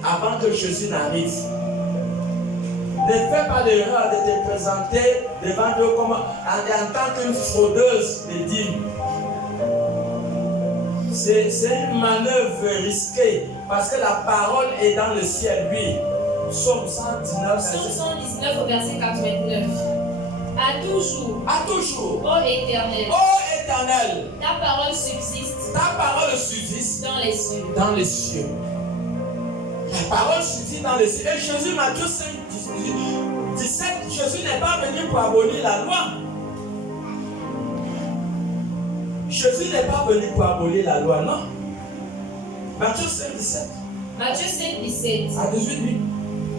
avant que Jésus n'arrive. Ne fais pas l'erreur de te présenter devant Dieu comme en tant qu'une fraudeuse de dîmes. C'est une manœuvre risquée parce que la parole est dans le ciel, oui. Psaume 119, Psaume 119 au verset 89. À toujours. À toujours. Ô Éternel. Ô éternel. Ta parole subsiste Ta parole subsiste dans les cieux. dans les cieux. La parole subsiste dans les cieux. Et Jésus, Matthieu 5, 17, Jésus n'est pas venu pour abolir la loi. Jésus n'est pas venu pour abolir la loi, non. Matthieu 5, 17. Matthieu 5, 17. À 18, oui.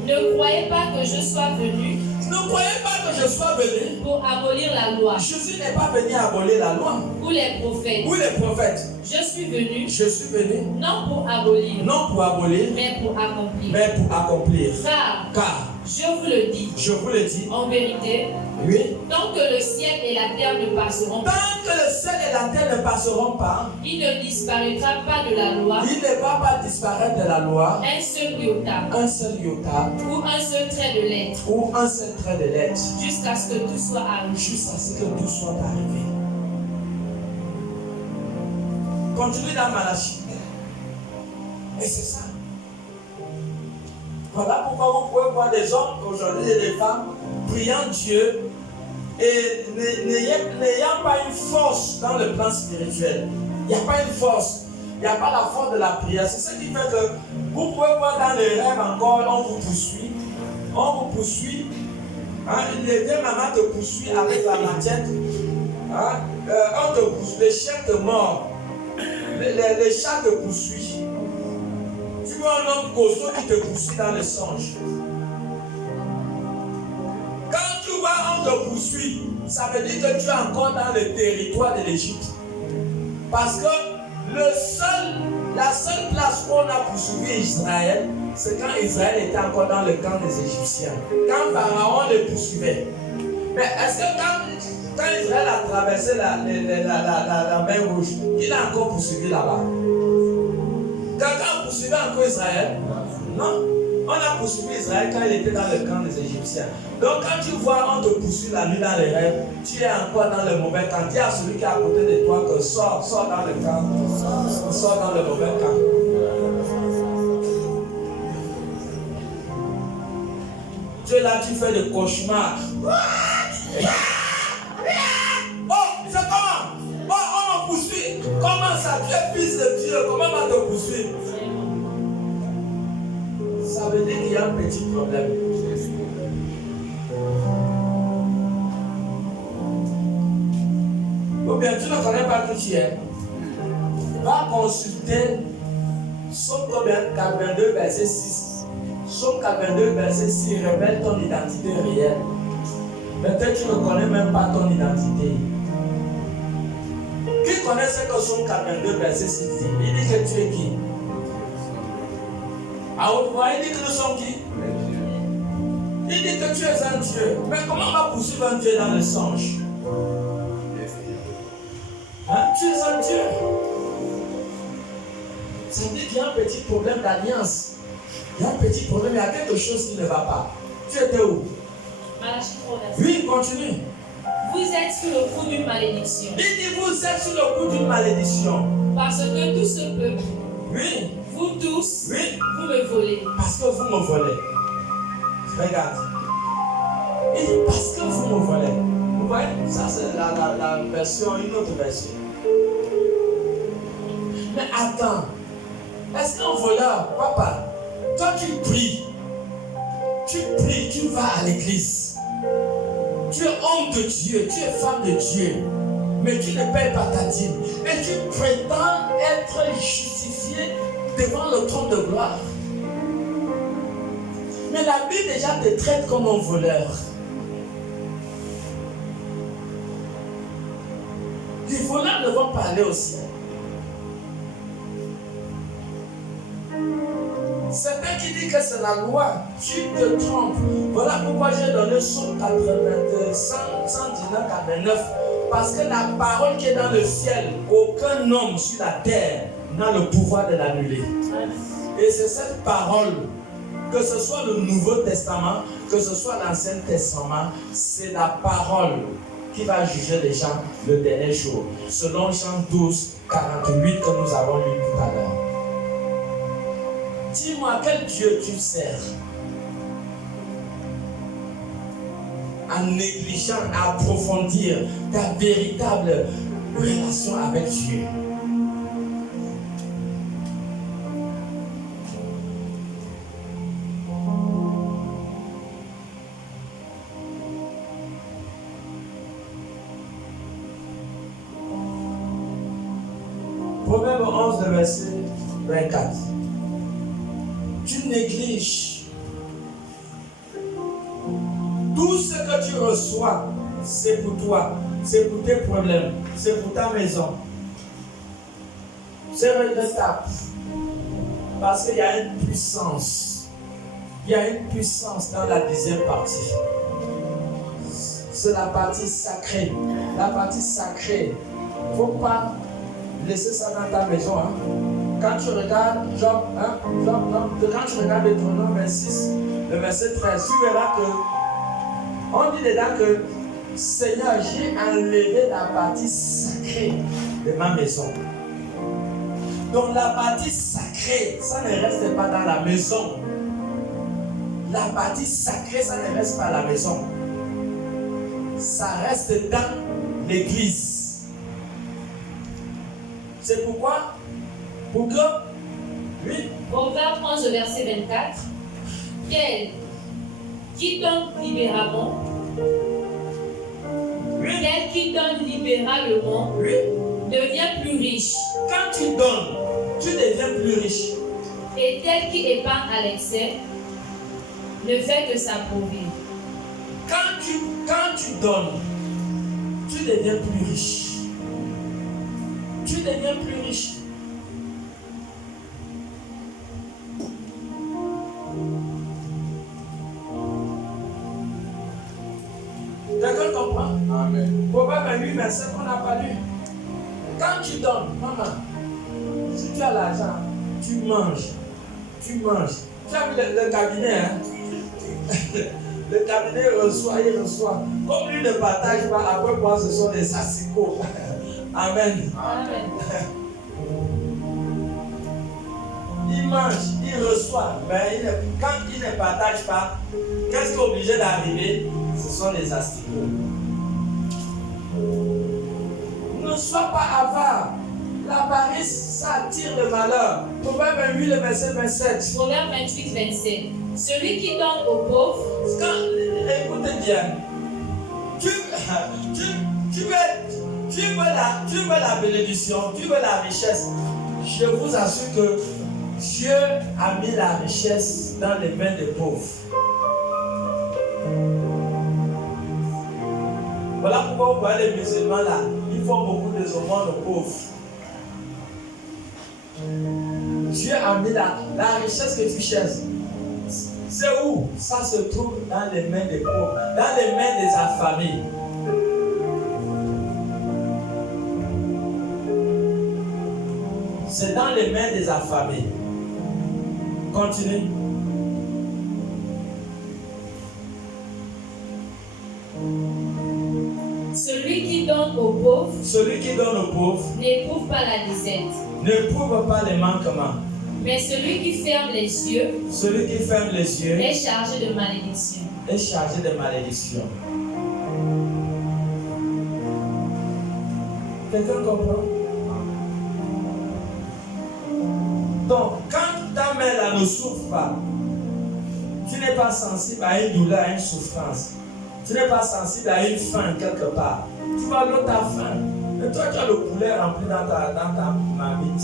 Ne croyez pas que je sois venu Ne croyez pas que je sois venu. pour abolir la loi Jésus n'est pas venu abolir la loi ou les prophètes. ou les prophètes. Je suis venu Je suis venu non pour abolir, non pour abolir, mais pour accomplir. mais pour accomplir. Car, Car, je vous le dis, je vous le dis, en vérité, oui, tant que le ciel et la terre ne passeront pas, tant que le ciel et la terre ne passeront pas, il ne disparaîtra pas de la loi il ne va pas disparaître de la loi un seul iota un seul iota ou un seul trait de lettre, ou un seul trait de lettre, jusqu'à ce que tout soit arrivé. jusqu'à ce que tout soit arrivé. Continue dans Malachie. Et c'est ça. Voilà pourquoi vous pouvez voir des hommes aujourd'hui et des femmes priant Dieu et n'ayant pas une force dans le plan spirituel. Il n'y a pas une force. Il n'y a pas la force de la prière. C'est ce qui fait que vous pouvez voir dans les rêves encore, on vous poursuit. On vous poursuit. Hein, les vieilles mamans te poursuivent avec la machette. Hein, on te poursuit. Les chiens te mordent. Les chats te poursuivent. Tu vois un homme costaud qui te poursuit dans le songe. Quand tu vois on te poursuit, ça veut dire que tu es encore dans le territoire de l'Égypte. Parce que la seule place où on a poursuivi Israël, c'est quand Israël était encore dans le camp des Égyptiens. Quand Pharaon les poursuivait. Mais est-ce que quand Israël a traversé la mer Rouge, il a encore poursuivi là-bas? Quelqu'un a poursuivi encore Israël? Non. On a poursuivi Israël quand il était dans le camp des Égyptiens. Donc quand tu vois on te poursuit la nuit dans les rêves, tu es encore dans le mauvais camp. Dis à celui qui est à côté de toi que sors dans le camp. Sors dans le mauvais camp. Tu es là, tu fais des cauchemars. Oh, c'est comment? Oh, on me poursuit. Comment ça? Tu es fils de Dieu. Comment on va te poursuivre? Ça veut dire qu'il y a un petit problème. Ou bien tu ne connais pas qui tu es. Va consulter Psaume 82, verset 6. Psaume 82, verset 6 révèle ton identité réelle. Peut-être tu ne connais même pas ton identité. Qui connaît ce que Psaume 82, verset 6 dit? Il dit que tu es qui? À haute voix, il dit que nous sommes qui? Il dit que tu es un Dieu. Mais comment on va poursuivre un Dieu dans le songe? Hein? Tu es un Dieu. Ça veut dire qu'il y a un petit problème d'alliance. Il y a un petit problème, il y a quelque chose qui ne va pas. Tu étais où? Malachie 3, verset. Oui, continue. Vous êtes sous le coup d'une malédiction. Il dit vous êtes sous le coup d'une malédiction. Parce que tout ce peuple, Oui. vous tous, Oui. vous me volez. Parce que vous me volez. Regarde. Il dit parce que vous me volez. Vous voyez, ça c'est la version, une autre version. Mais attends. Est-ce qu'un voleur, papa, toi tu pries, tu vas à l'église. Tu es homme de Dieu, tu es femme de Dieu. Mais tu ne payes pas ta dîme. Et tu prétends être justifié devant le trône de gloire. Mais la Bible déjà te traite comme un voleur. Les voleurs ne vont pas aller au ciel. Certains qui disent que c'est la loi, tu te trompes. Voilà pourquoi j'ai donné Psaume 119-89. Parce que la parole qui est dans le ciel, aucun homme sur la terre n'a le pouvoir de l'annuler. Et c'est cette parole, que ce soit le Nouveau Testament, que ce soit l'Ancien Testament, c'est la parole qui va juger les gens le dernier jour. Selon Jean 12, 48 que nous avons lu tout à l'heure. Dis-moi, quel Dieu tu sers? En négligeant, à approfondir ta véritable relation avec Dieu. Proverbe 11, le verset 24. Tu négliges tout ce que tu reçois, c'est pour toi, c'est pour tes problèmes, c'est pour ta maison. C'est regrettable parce qu'il y a une puissance. Il y a une puissance dans la 10e partie. C'est la partie sacrée. La partie sacrée. Il ne faut pas laisser ça dans ta maison. Hein. Quand tu regardes Job, quand tu regardes Deutéronome 26, le verset 13, tu verras que on dit dedans que Seigneur, j'ai enlevé la partie sacrée de ma maison. Donc la partie sacrée, ça ne reste pas dans la maison. La partie sacrée, ça ne reste pas à la maison. Ça reste dans l'église. C'est pourquoi, pour que, oui. Proverbe 11, verset 24. Quel qui donne libéralement, Oui. quel qui donne libéralement, Oui. devient plus riche. Quand tu donnes, tu deviens plus riche. Et tel qui épargne à l'excès, ne fait que s'appauvrir. Quand tu donnes, tu deviens plus riche. Tu deviens plus riche. Quelqu'un comprend? Amen. Proverbe 8, verset qu'on n'a pas lu. Quand tu donnes, maman, si tu as l'argent, tu manges. Tu manges. Tu as vu le cabinet, hein? Le cabinet reçoit, il reçoit. Comme lui ne partage pas, après moi, ce sont des asticots. Amen. Amen. Il mange, il reçoit, mais quand il ne partage pas, qu'est-ce qui est obligé d'arriver? Ce sont les asticots. Ne sois pas avare. L'avarice, ça attire le malheur. Proverbe 8, le verset 27. Proverbe 28, 27. Celui qui donne aux pauvres, Écoutez bien. Tu veux la bénédiction, tu veux la richesse. Je vous assure que Dieu a mis la richesse dans les mains des pauvres. Voilà pourquoi vous voyez les musulmans là, ils font beaucoup de aumônes aux pauvres. Dieu a mis la richesse que tu cherches. C'est où? Ça se trouve dans les mains des pauvres, dans les mains des affamés. C'est dans les mains des affamés. Continue. celui qui donne aux pauvres, Celui qui donne aux pauvres n'éprouve pas la disette. n'éprouve pas les manquements. Mais celui qui ferme les yeux Celui qui ferme les yeux est chargé de malédiction. est chargé de malédiction. Quelqu'un comprend? Donc, quand ta main là ne souffre pas, tu n'es pas sensible à une douleur, à une souffrance. Tu n'es pas sensible à une faim quelque part. Tu vas l'autre ta faim. Et toi, tu as le poulet rempli dans ta marmite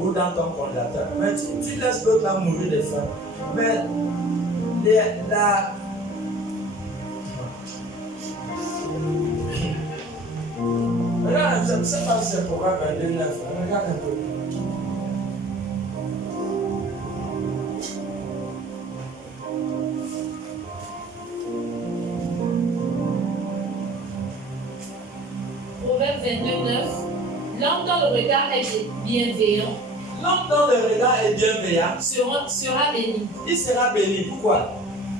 ou dans ton congélateur. Mais tu laisses l'autre là mourir de faim. Mais regarde, je ne sais pas si c'est Proverbe 22, 9. Regarde un peu. Proverbe 22, 9. L'homme dont le regard est bienveillant L'homme dont le regard est bienveillant, sera béni, il sera béni. Pourquoi?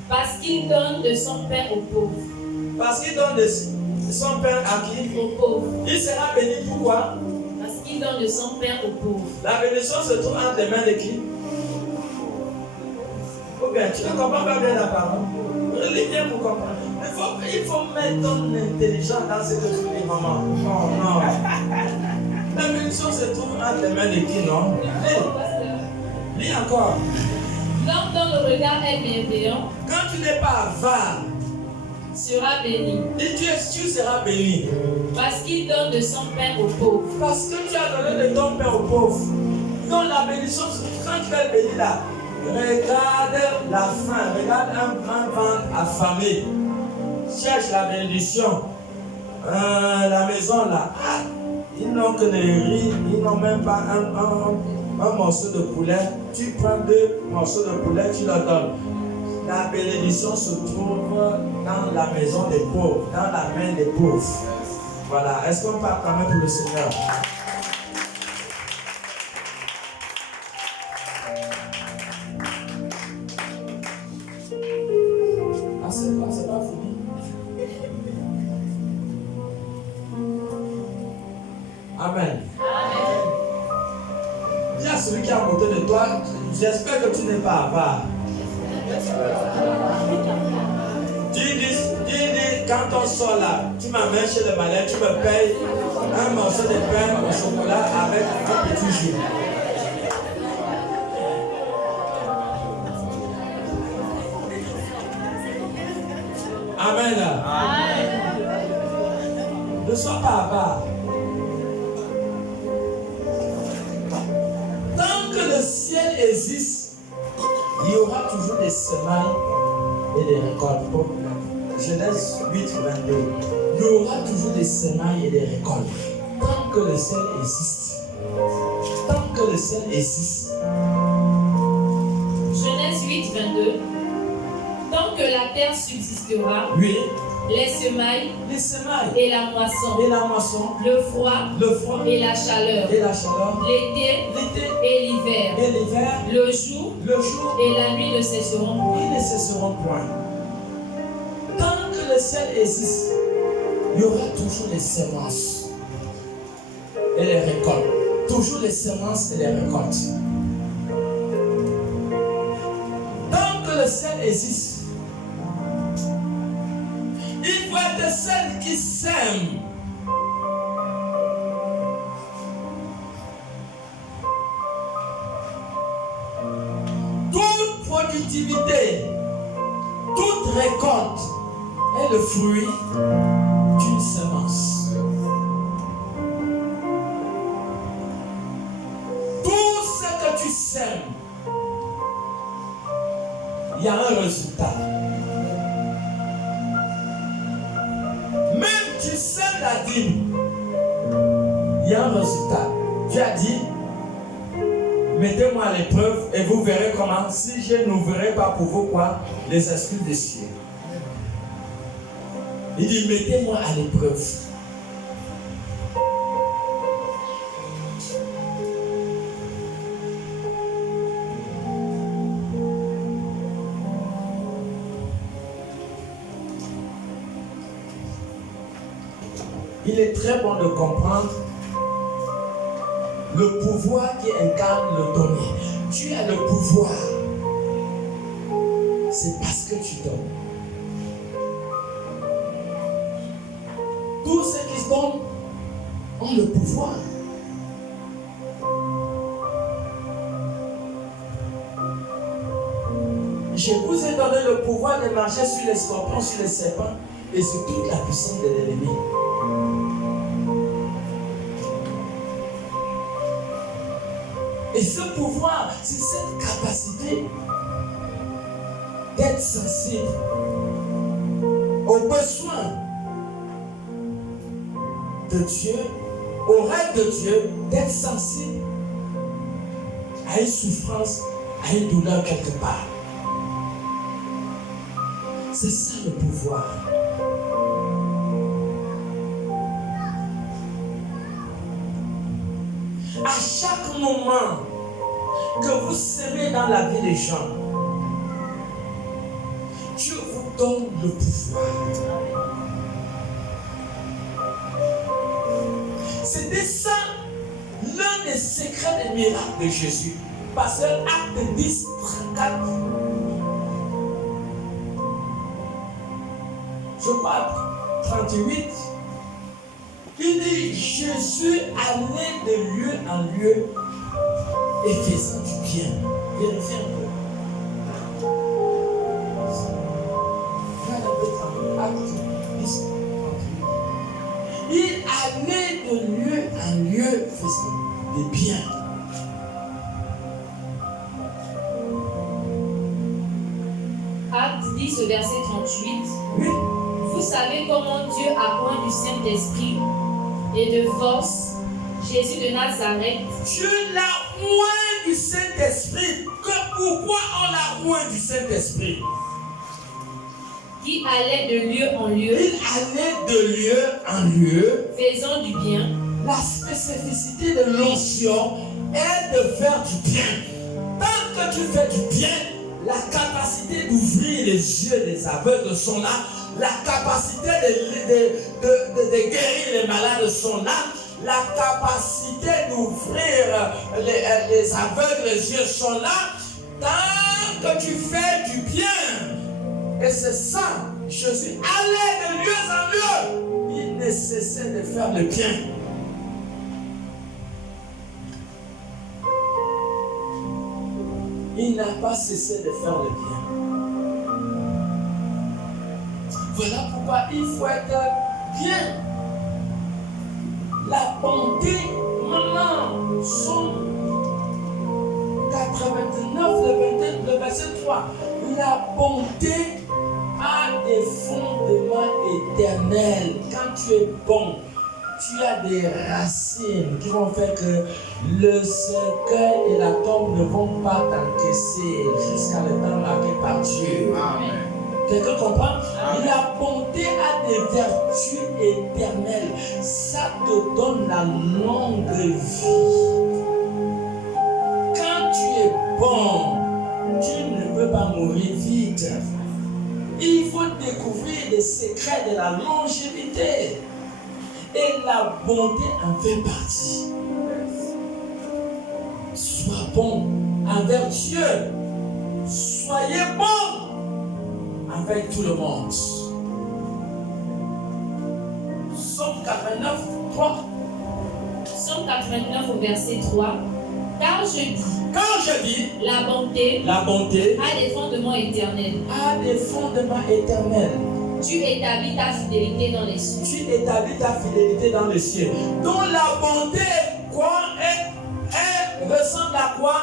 parce qu'il donne de son pain aux pauvres. Parce qu'il donne de son pain à qui? Aux pauvres. Il sera béni. Pourquoi? Parce qu'il donne de son pain aux pauvres. La bénédiction se trouve entre les mains de qui? Ou bien, tu ne comprends pas bien la parole? Relis bien pour comprendre. il faut mettre ton intelligence dans ce que tu dis, maman. Oh non. La bénédiction se trouve entre les mains de qui, non? Lis encore. L'homme dont le regard est bienveillant Quand tu n'es pas avare, sera béni, et tu seras béni. parce qu'il donne de son pain aux pauvres. Parce que tu as donné de ton pain aux pauvres. Donc la bénédiction, quand tu es béni là, regarde la faim, regarde un ventre affamé. Cherche la bénédiction. La maison là, ils n'ont que des riz, ils n'ont même pas un morceau de poulet. Tu prends 2 morceaux de poulet, tu leur donnes. La bénédiction se trouve dans la maison des pauvres, dans la main des pauvres. Voilà. Est-ce qu'on peut acclamer pour le Seigneur? Ah, c'est pas fini. Amen. Dis à celui qui est à côté de toi, j'espère que tu n'es pas avare. Dis, quand on sort là, tu m'amènes chez le malin, tu me payes un morceau de pain au chocolat avec un petit jus. Amen. Ne sois pas avare. Tant que le ciel existe, il y aura toujours des semailles et des récoltes. Genèse 8, 22. Il y aura toujours des semailles et des récoltes. Tant que le ciel existe. Tant que le ciel existe. Genèse 8, 22. Tant que la terre subsistera, Oui. les semailles et la moisson, le froid et la chaleur, l'été et l'hiver, le jour et la nuit ne cesseront point. Ils ne cesseront point. Tant que le ciel existe, il y aura toujours les semences et les récoltes. Toujours les semences et les récoltes. Tant que le ciel existe, il faut être celle qui sème. Toute productivité, toute récolte est le fruit d'une semence. Tout ce que tu sèmes, il y a un résultat. Même tu sèmes la dîme, il y a un résultat. Tu as dit, mettez-moi à l'épreuve et vous verrez comment, si je n'ouvrirai pas pour vous quoi, les esprits des cieux. Il dit, mettez-moi à l'épreuve. Il est très bon de comprendre le pouvoir qui incarne le donner. Tu as le pouvoir. C'est parce que tu donnes. Tous ceux qui se donnent ont le pouvoir. Je vous ai donné le pouvoir de marcher sur les scorpions, sur les serpents et sur toute la puissance de l'ennemi. Et ce pouvoir, c'est cette capacité d'être sensible aux besoins de Dieu, aux règles de Dieu, d'être sensible à une souffrance, à une douleur quelque part. C'est ça le pouvoir. À chaque moment que vous semez dans la vie des gens, Dieu vous donne le pouvoir. C'était ça l'un des secrets des miracles de Jésus. Parce que Acte 10, 34, je crois, 38, il dit, Jésus allait de lieu en lieu et faisant du bien. Vérifiez un peu. Regarde un peu Acte 10, 38. Il allait de lieu en lieu faisant des biens. Acte 10 au verset 38. Oui. Vous savez comment Dieu a oint du Saint-Esprit et de force Jésus de Nazareth. Dieu l'a oint du Saint-Esprit. Pourquoi on l'a oint du Saint-Esprit? Qui allait de lieu en lieu. Il allait de lieu en lieu. Faisant du bien. La spécificité de l'onction est de faire du bien. Tant que tu fais du bien, la capacité d'ouvrir les yeux des aveugles sont là. La capacité de guérir les malades sont là. La capacité d'ouvrir les aveugles les yeux sont là. Tant que tu fais du bien. Et c'est ça, Jésus allait de lieu en lieu. Il ne cessait de faire le bien. Il n'a pas cessé de faire le bien. Voilà pourquoi il faut être bien. La bonté, maintenant, Somme 89, le verset 3. La bonté a des fondements éternels. Quand tu es bon, tu as des racines qui vont faire que le cercueil et la tombe ne vont pas t'encaisser jusqu'à le temps marqué par Dieu. Amen. Quelqu'un comprend? Amen. La bonté a des vertus éternelles. Ça te donne la longue vie. Quand tu es bon, tu ne peux pas mourir vite. Il faut découvrir les secrets de la longévité. Et la bonté en fait partie. Sois bon envers Dieu. Soyez bon avec tout le monde. Somme 89, 3. Somme 89 au verset 3. Car je dis, la bonté a des fondements éternels. A des fondements éternels. Tu établis ta fidélité dans les cieux. Tu établis ta fidélité dans les cieux. Donc la bonté ressemble à quoi?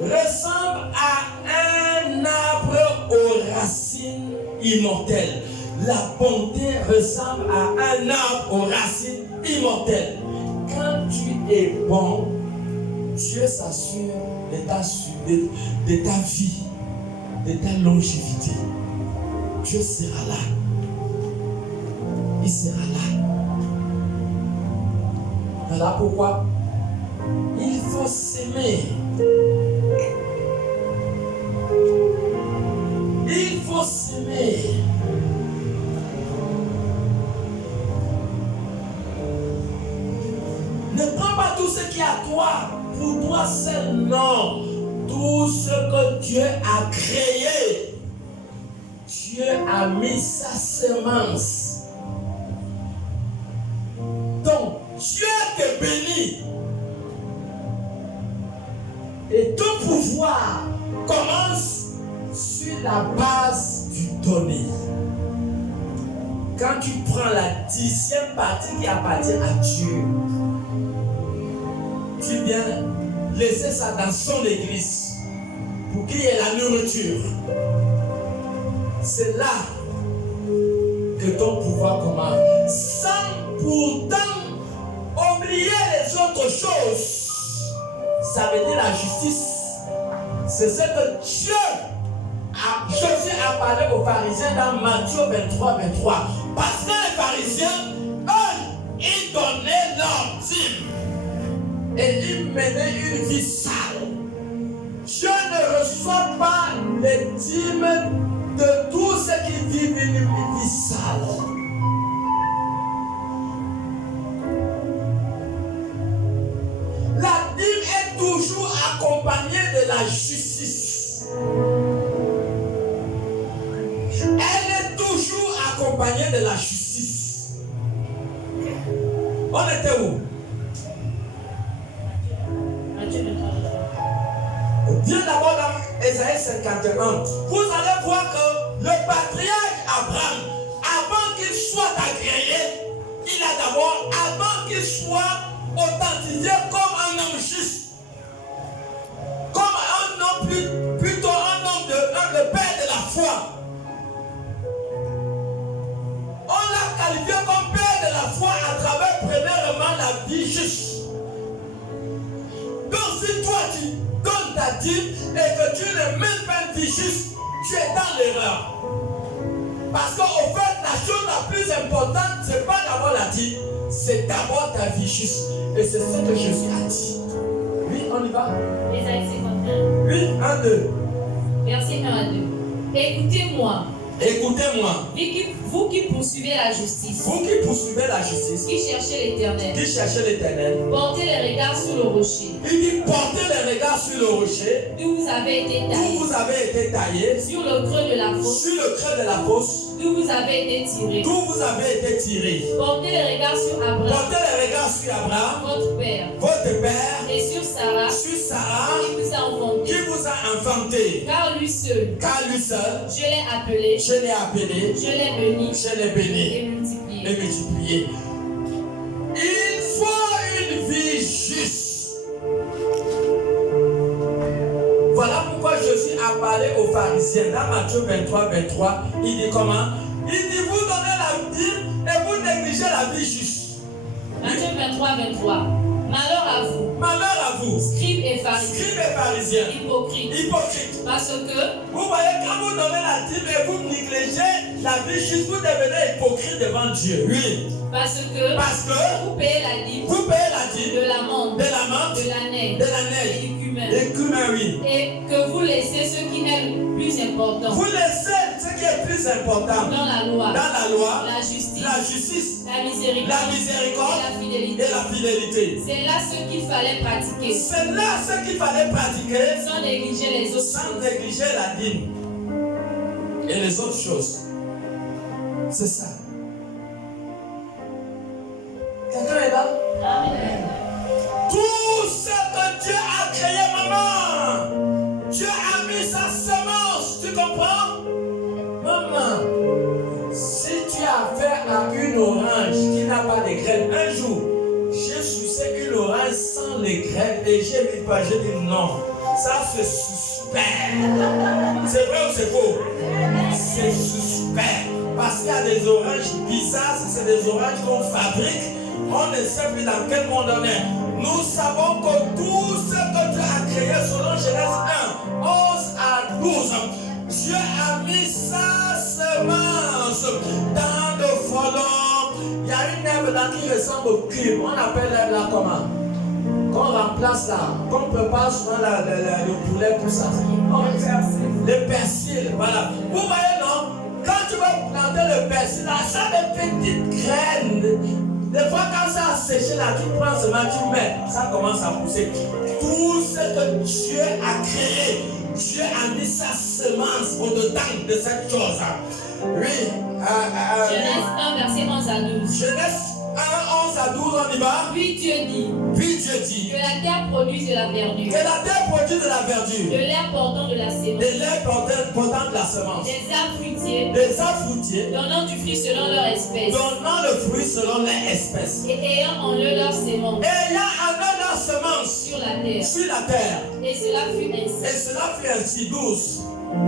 Ressemble à un arbre aux racines immortelles. La bonté ressemble à un arbre aux racines immortelles. Quand tu es bon, Dieu s'assure de ta vie, de ta longévité. Dieu sera là. Il sera là. Voilà pourquoi il faut s'aimer. Il faut s'aimer. Ne prends pas tout ce qui est à toi pour toi seul, non. Tout ce que Dieu a créé, Dieu a mis sa semence. Donc, Dieu te bénit. Et ton pouvoir commence sur la base du donné. Quand tu prends la 10e partie qui appartient à Dieu, tu viens laisser ça dans son église pour qu'il y ait la nourriture. C'est là que ton pouvoir commence. Sans pourtant oublier les autres choses. Ça veut dire la justice. C'est ce que Jésus a parlé aux pharisiens dans Matthieu 23. Parce que les pharisiens, eux, ils donnaient leur dîme. Et ils menaient une vie sale. Dieu ne reçoit pas les dîmes de tous ceux qui vivent une vie sale. La dîme est toujours accompagnée de la justice. Elle est toujours accompagnée accompagné de la justice. On était où? Viens d'abord dans Ésaïe 51. Vous allez voir que le patriarche Abraham, avant qu'il soit agréé, il a d'abord, avant qu'il soit authentifié comme un homme juste, comme un homme plutôt un homme le père de la foi. On l'a qualifié comme père de la foi à travers premièrement la vie juste. Donc si toi tu donnes ta dîme et que tu ne mets pas une vie juste, tu es dans l'erreur. Parce qu'au fait, la chose la plus importante, ce n'est pas d'abord la dîme, c'est d'abord ta vie juste. Et c'est ce que Jésus a dit. Oui, on y va. Ésaïe 51. Oui, 1, 2. Verset 1 à 2. Écoutez-moi. Écoutez-moi. Vous qui poursuivez la justice. Vous qui poursuivez la justice. Qui cherchez l'Éternel. Qui cherchez l'Éternel. Portez les regards sur le rocher. Il dit portez les regards sur le rocher. D'où vous avez été taillé. D'où vous avez été taillé. Sur le creux de la fosse. Sur le creux de la fosse. D'où vous avez été tiré. D'où vous avez été tiré. Portez les regards sur Abraham. Portez les regards sur Abraham. Votre père. Votre père. Et sur Sarah. Sur Sarah. Qui vous a enfanté. Qui vous a enfanté. Car lui seul. Car lui seul. Je l'ai appelé. Je l'ai appelé. Je l'ai béni. Je l'ai béni. Et multiplié. Et multiplié. Il faut une vie juste. Voilà pourquoi Jésus a parlé aux pharisiens. Dans Matthieu 23, 23, il dit comment? Il dit vous donnez la dîme et vous négligez la vie juste. Matthieu 23, 23. Malheur à vous. Malheur à vous. Scribes et pharisiens. Scribes et pharisiens. Hypocrites. Hypocrites. Parce que Vous voyez, quand vous donnez la dîme et vous négligez la vie juste, vous devenez hypocrite devant Dieu. Oui. Parce que vous payez la dîme. Vous payez la dîme. De l'amande. De l'amande. De la neige. De la neige. Et du cumin. Et cumin, oui. Et que vous laissez ce qui est le plus important. Vous laissez ce qui est plus important. Dans la loi. Dans la loi. La justice. La justice. La miséricorde. La miséricorde. Et la fidélité. Et la fidélité. C'est là ce qu'il fallait pratiquer. C'est là ce qu'il fallait pratiquer. Sans négliger les autres. Sans négliger la dîme. Et les autres choses. C'est ça. Quelqu'un est là? Amen. Tout ce que Dieu a créé, maman, Dieu a mis sa semence. Tu comprends? Maman, si tu as affaire à une orange qui n'a pas de graines, un jour, j'ai sucé une orange sans les graines et j'ai vu pas, j'ai dit non, ça c'est suspect. C'est vrai ou c'est faux? C'est suspect. Parce qu'il y a des oranges bizarres, c'est des oranges qu'on fabrique. On ne sait plus dans quel monde on est. Nous savons que tout ce que Dieu a créé selon Genèse 1, 11 à 12, Dieu a mis sa semence dans le frelon. Il y a une herbe là qui ressemble au cube. On appelle l'herbe là comment? Qu'on remplace là, qu'on prépare souvent le poulet pour ça. Le persil, voilà. Vous voyez non? Quand tu vas planter le persil là, ça a des petites graines. Des fois, quand ça a séché là, tu prends seulement, tu mets, ça commence à pousser. Tout ce que Dieu a créé, Dieu a mis sa semence au-dedans de cette chose. Oui. Genèse 1, verset 11 à 12. Genèse 1, 11 à 12, on y va. Puis Dieu dit Que la terre produise de la verdure, que la terre produit de la verdure, de l'herbe portant de la sémence, de l'herbe portant de la semence, des arbres fruitiers, des arbres fruitiers, donnant du fruit selon leur espèce, donnant le fruit selon les espèces, et ayant en eux leur sémence ayant en eux leur semence sur la terre. sur la terre. Et cela fut Et ainsi. cela fut ainsi. 12.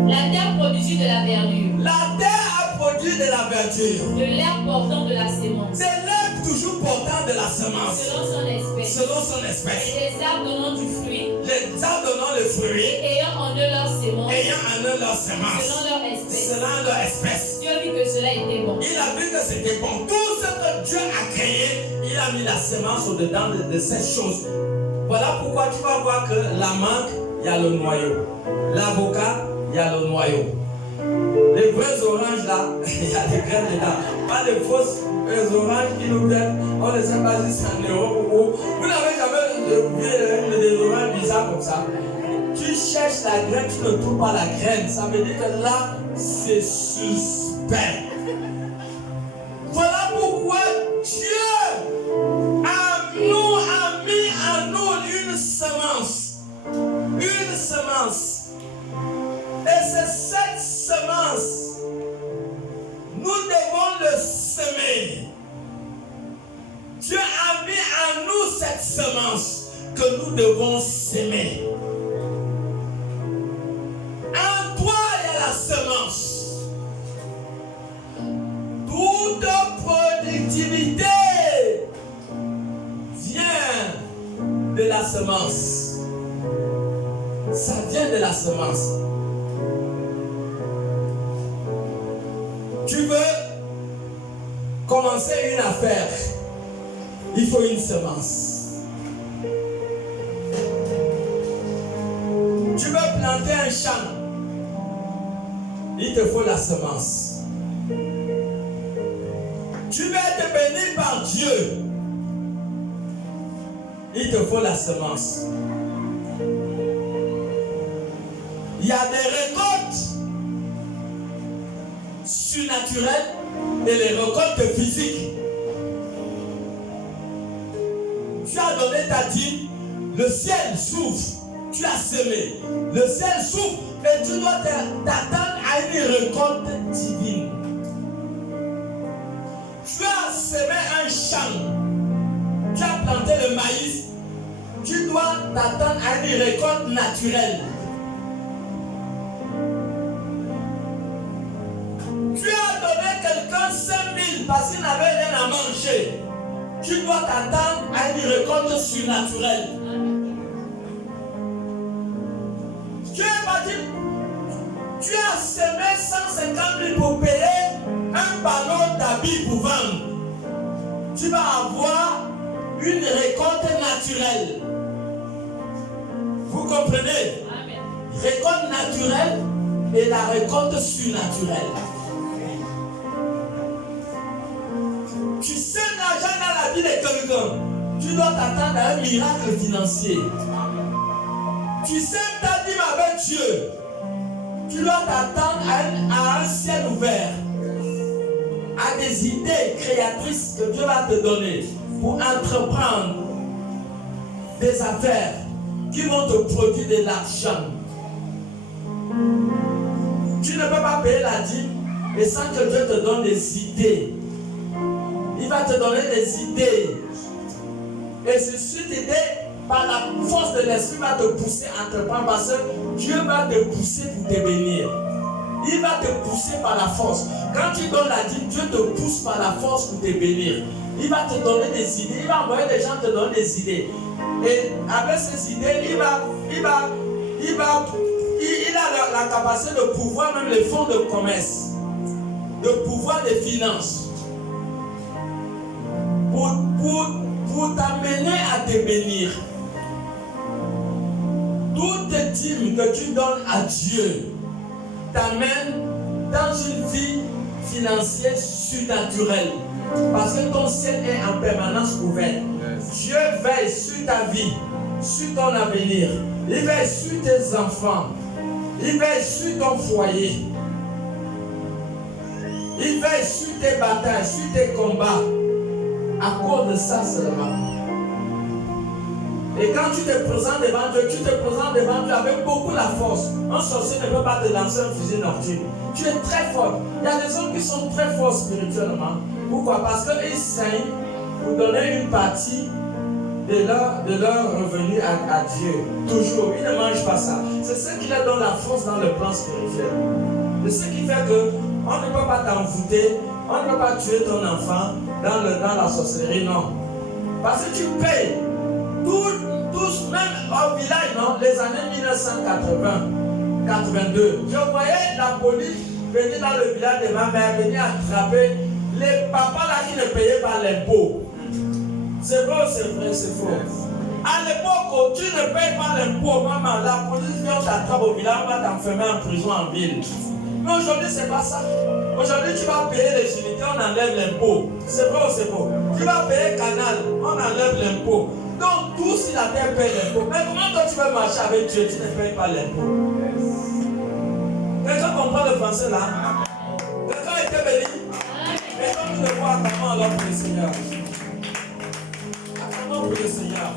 La terre produisit de la verdure, La terre a produit de la verdure, de l'herbe portant de la sémence, de l'herbe toujours portant de la semence, selon son espèce, selon son espèce, et des arbres donnant du fruit, les arbres donnant le fruit, et ayant en eux leur sémence, ayant en eux leur semence, selon leur espèce. selon leur espèce. Dieu vit que cela était bon. Il a vu que c'était bon. Tout ce que Dieu a créé, il a mis la semence au-dedans de ces choses. Voilà pourquoi tu vas voir que la mangue, il y a le noyau. L'avocat, il y a le noyau. Les vrais oranges là, il y a des graines dedans. Pas les fausses oranges qui nous viennent. On ne sait pas si c'est un euro ou. Vous n'avez jamais vu des oranges bizarres comme ça. Tu cherches la graine, tu ne trouves pas la graine. Ça veut dire que là, c'est suspect. semence que nous devons s'aimer. En toi, il y a la semence. Toute productivité vient de la semence. Ça vient de la semence. Tu veux commencer une affaire, il faut une semence. Tu veux planter un champ, il te faut la semence. Tu veux être béni par Dieu, il te faut la semence. Il y a des récoltes surnaturelles et les récoltes physiques. Tu as donné ta dîme, le ciel s'ouvre, tu as semé, le ciel s'ouvre et tu dois t'attendre à une récolte divine. Tu as semé un champ, tu as planté le maïs, tu dois t'attendre à une récolte naturelle. Tu as donné quelqu'un 5 000 parce qu'il n'avait rien à manger. Tu dois t'attendre à une récolte surnaturelle. Tu as semé 150 000 pour payer un ballon d'habits pour vendre. Tu vas avoir une récolte naturelle. Vous comprenez? Amen. Récolte naturelle et la récolte surnaturelle. Tu sèmes l'argent dans la vie de quelqu'un, tu dois t'attendre à un miracle financier. Tu sèmes ta dîme avec Dieu, tu dois t'attendre à un ciel ouvert, à des idées créatrices que Dieu va te donner pour entreprendre des affaires qui vont te produire de l'argent. Tu ne peux pas payer la dîme et sans que Dieu te donne des idées. Il va te donner des idées. Et cette idée, par la force de l'esprit, va te pousser à entreprendre parce que Dieu va te pousser pour te bénir. Il va te pousser par la force. Quand tu donnes la dîme, Dieu te pousse par la force pour te bénir. Il va te donner des idées. Il va envoyer des gens te donner des idées. Et avec ces idées, il a la capacité de pouvoir même les fonds de commerce, de pouvoir des finances. Pour t'amener à te bénir. Toute dîme que tu donnes à Dieu t'amène dans une vie financière surnaturelle. Parce que ton ciel est en permanence ouvert. Dieu veille sur ta vie, sur ton avenir. Il veille sur tes enfants. Il veille sur ton foyer. Il veille sur tes batailles, sur tes combats. À cause de ça seulement. Et quand tu te présentes devant Dieu, tu te présentes devant Dieu avec beaucoup la force. Un sorcier ne peut pas te lancer un fusil nocturne. Tu es très fort. Il y a des hommes qui sont très forts spirituellement. Pourquoi? Parce qu'ils saignent pour donner une partie de leur revenu à Dieu. Toujours. Ils ne mangent pas ça. C'est ce qui leur donne la force dans le plan spirituel. C'est ce qui fait qu'on ne peut pas t'envoûter. On ne peut pas tuer ton enfant dans la sorcellerie, non. Parce que tu payes. Tous, même au village, non, les années 1982, je voyais la police venir dans le village de ma mère, venir attraper les papas là qui ne payaient pas l'impôt. C'est vrai, c'est faux. À l'époque, tu ne payes pas l'impôt, maman, la police vient t'attraper au village, on va t'enfermer en prison en ville. Mais aujourd'hui, c'est pas ça. Aujourd'hui, tu vas payer les unités, on enlève l'impôt. C'est vrai ou c'est faux? Tu vas payer canal, on enlève l'impôt. Donc, tout si la terre paye l'impôt. Mais comment toi tu veux marcher avec Dieu, tu ne payes pas l'impôt? Quelqu'un comprend le français là? Quelqu'un était béni? Et donc, nous devons attendre alors pour le Seigneur. Attendons pour le Seigneur.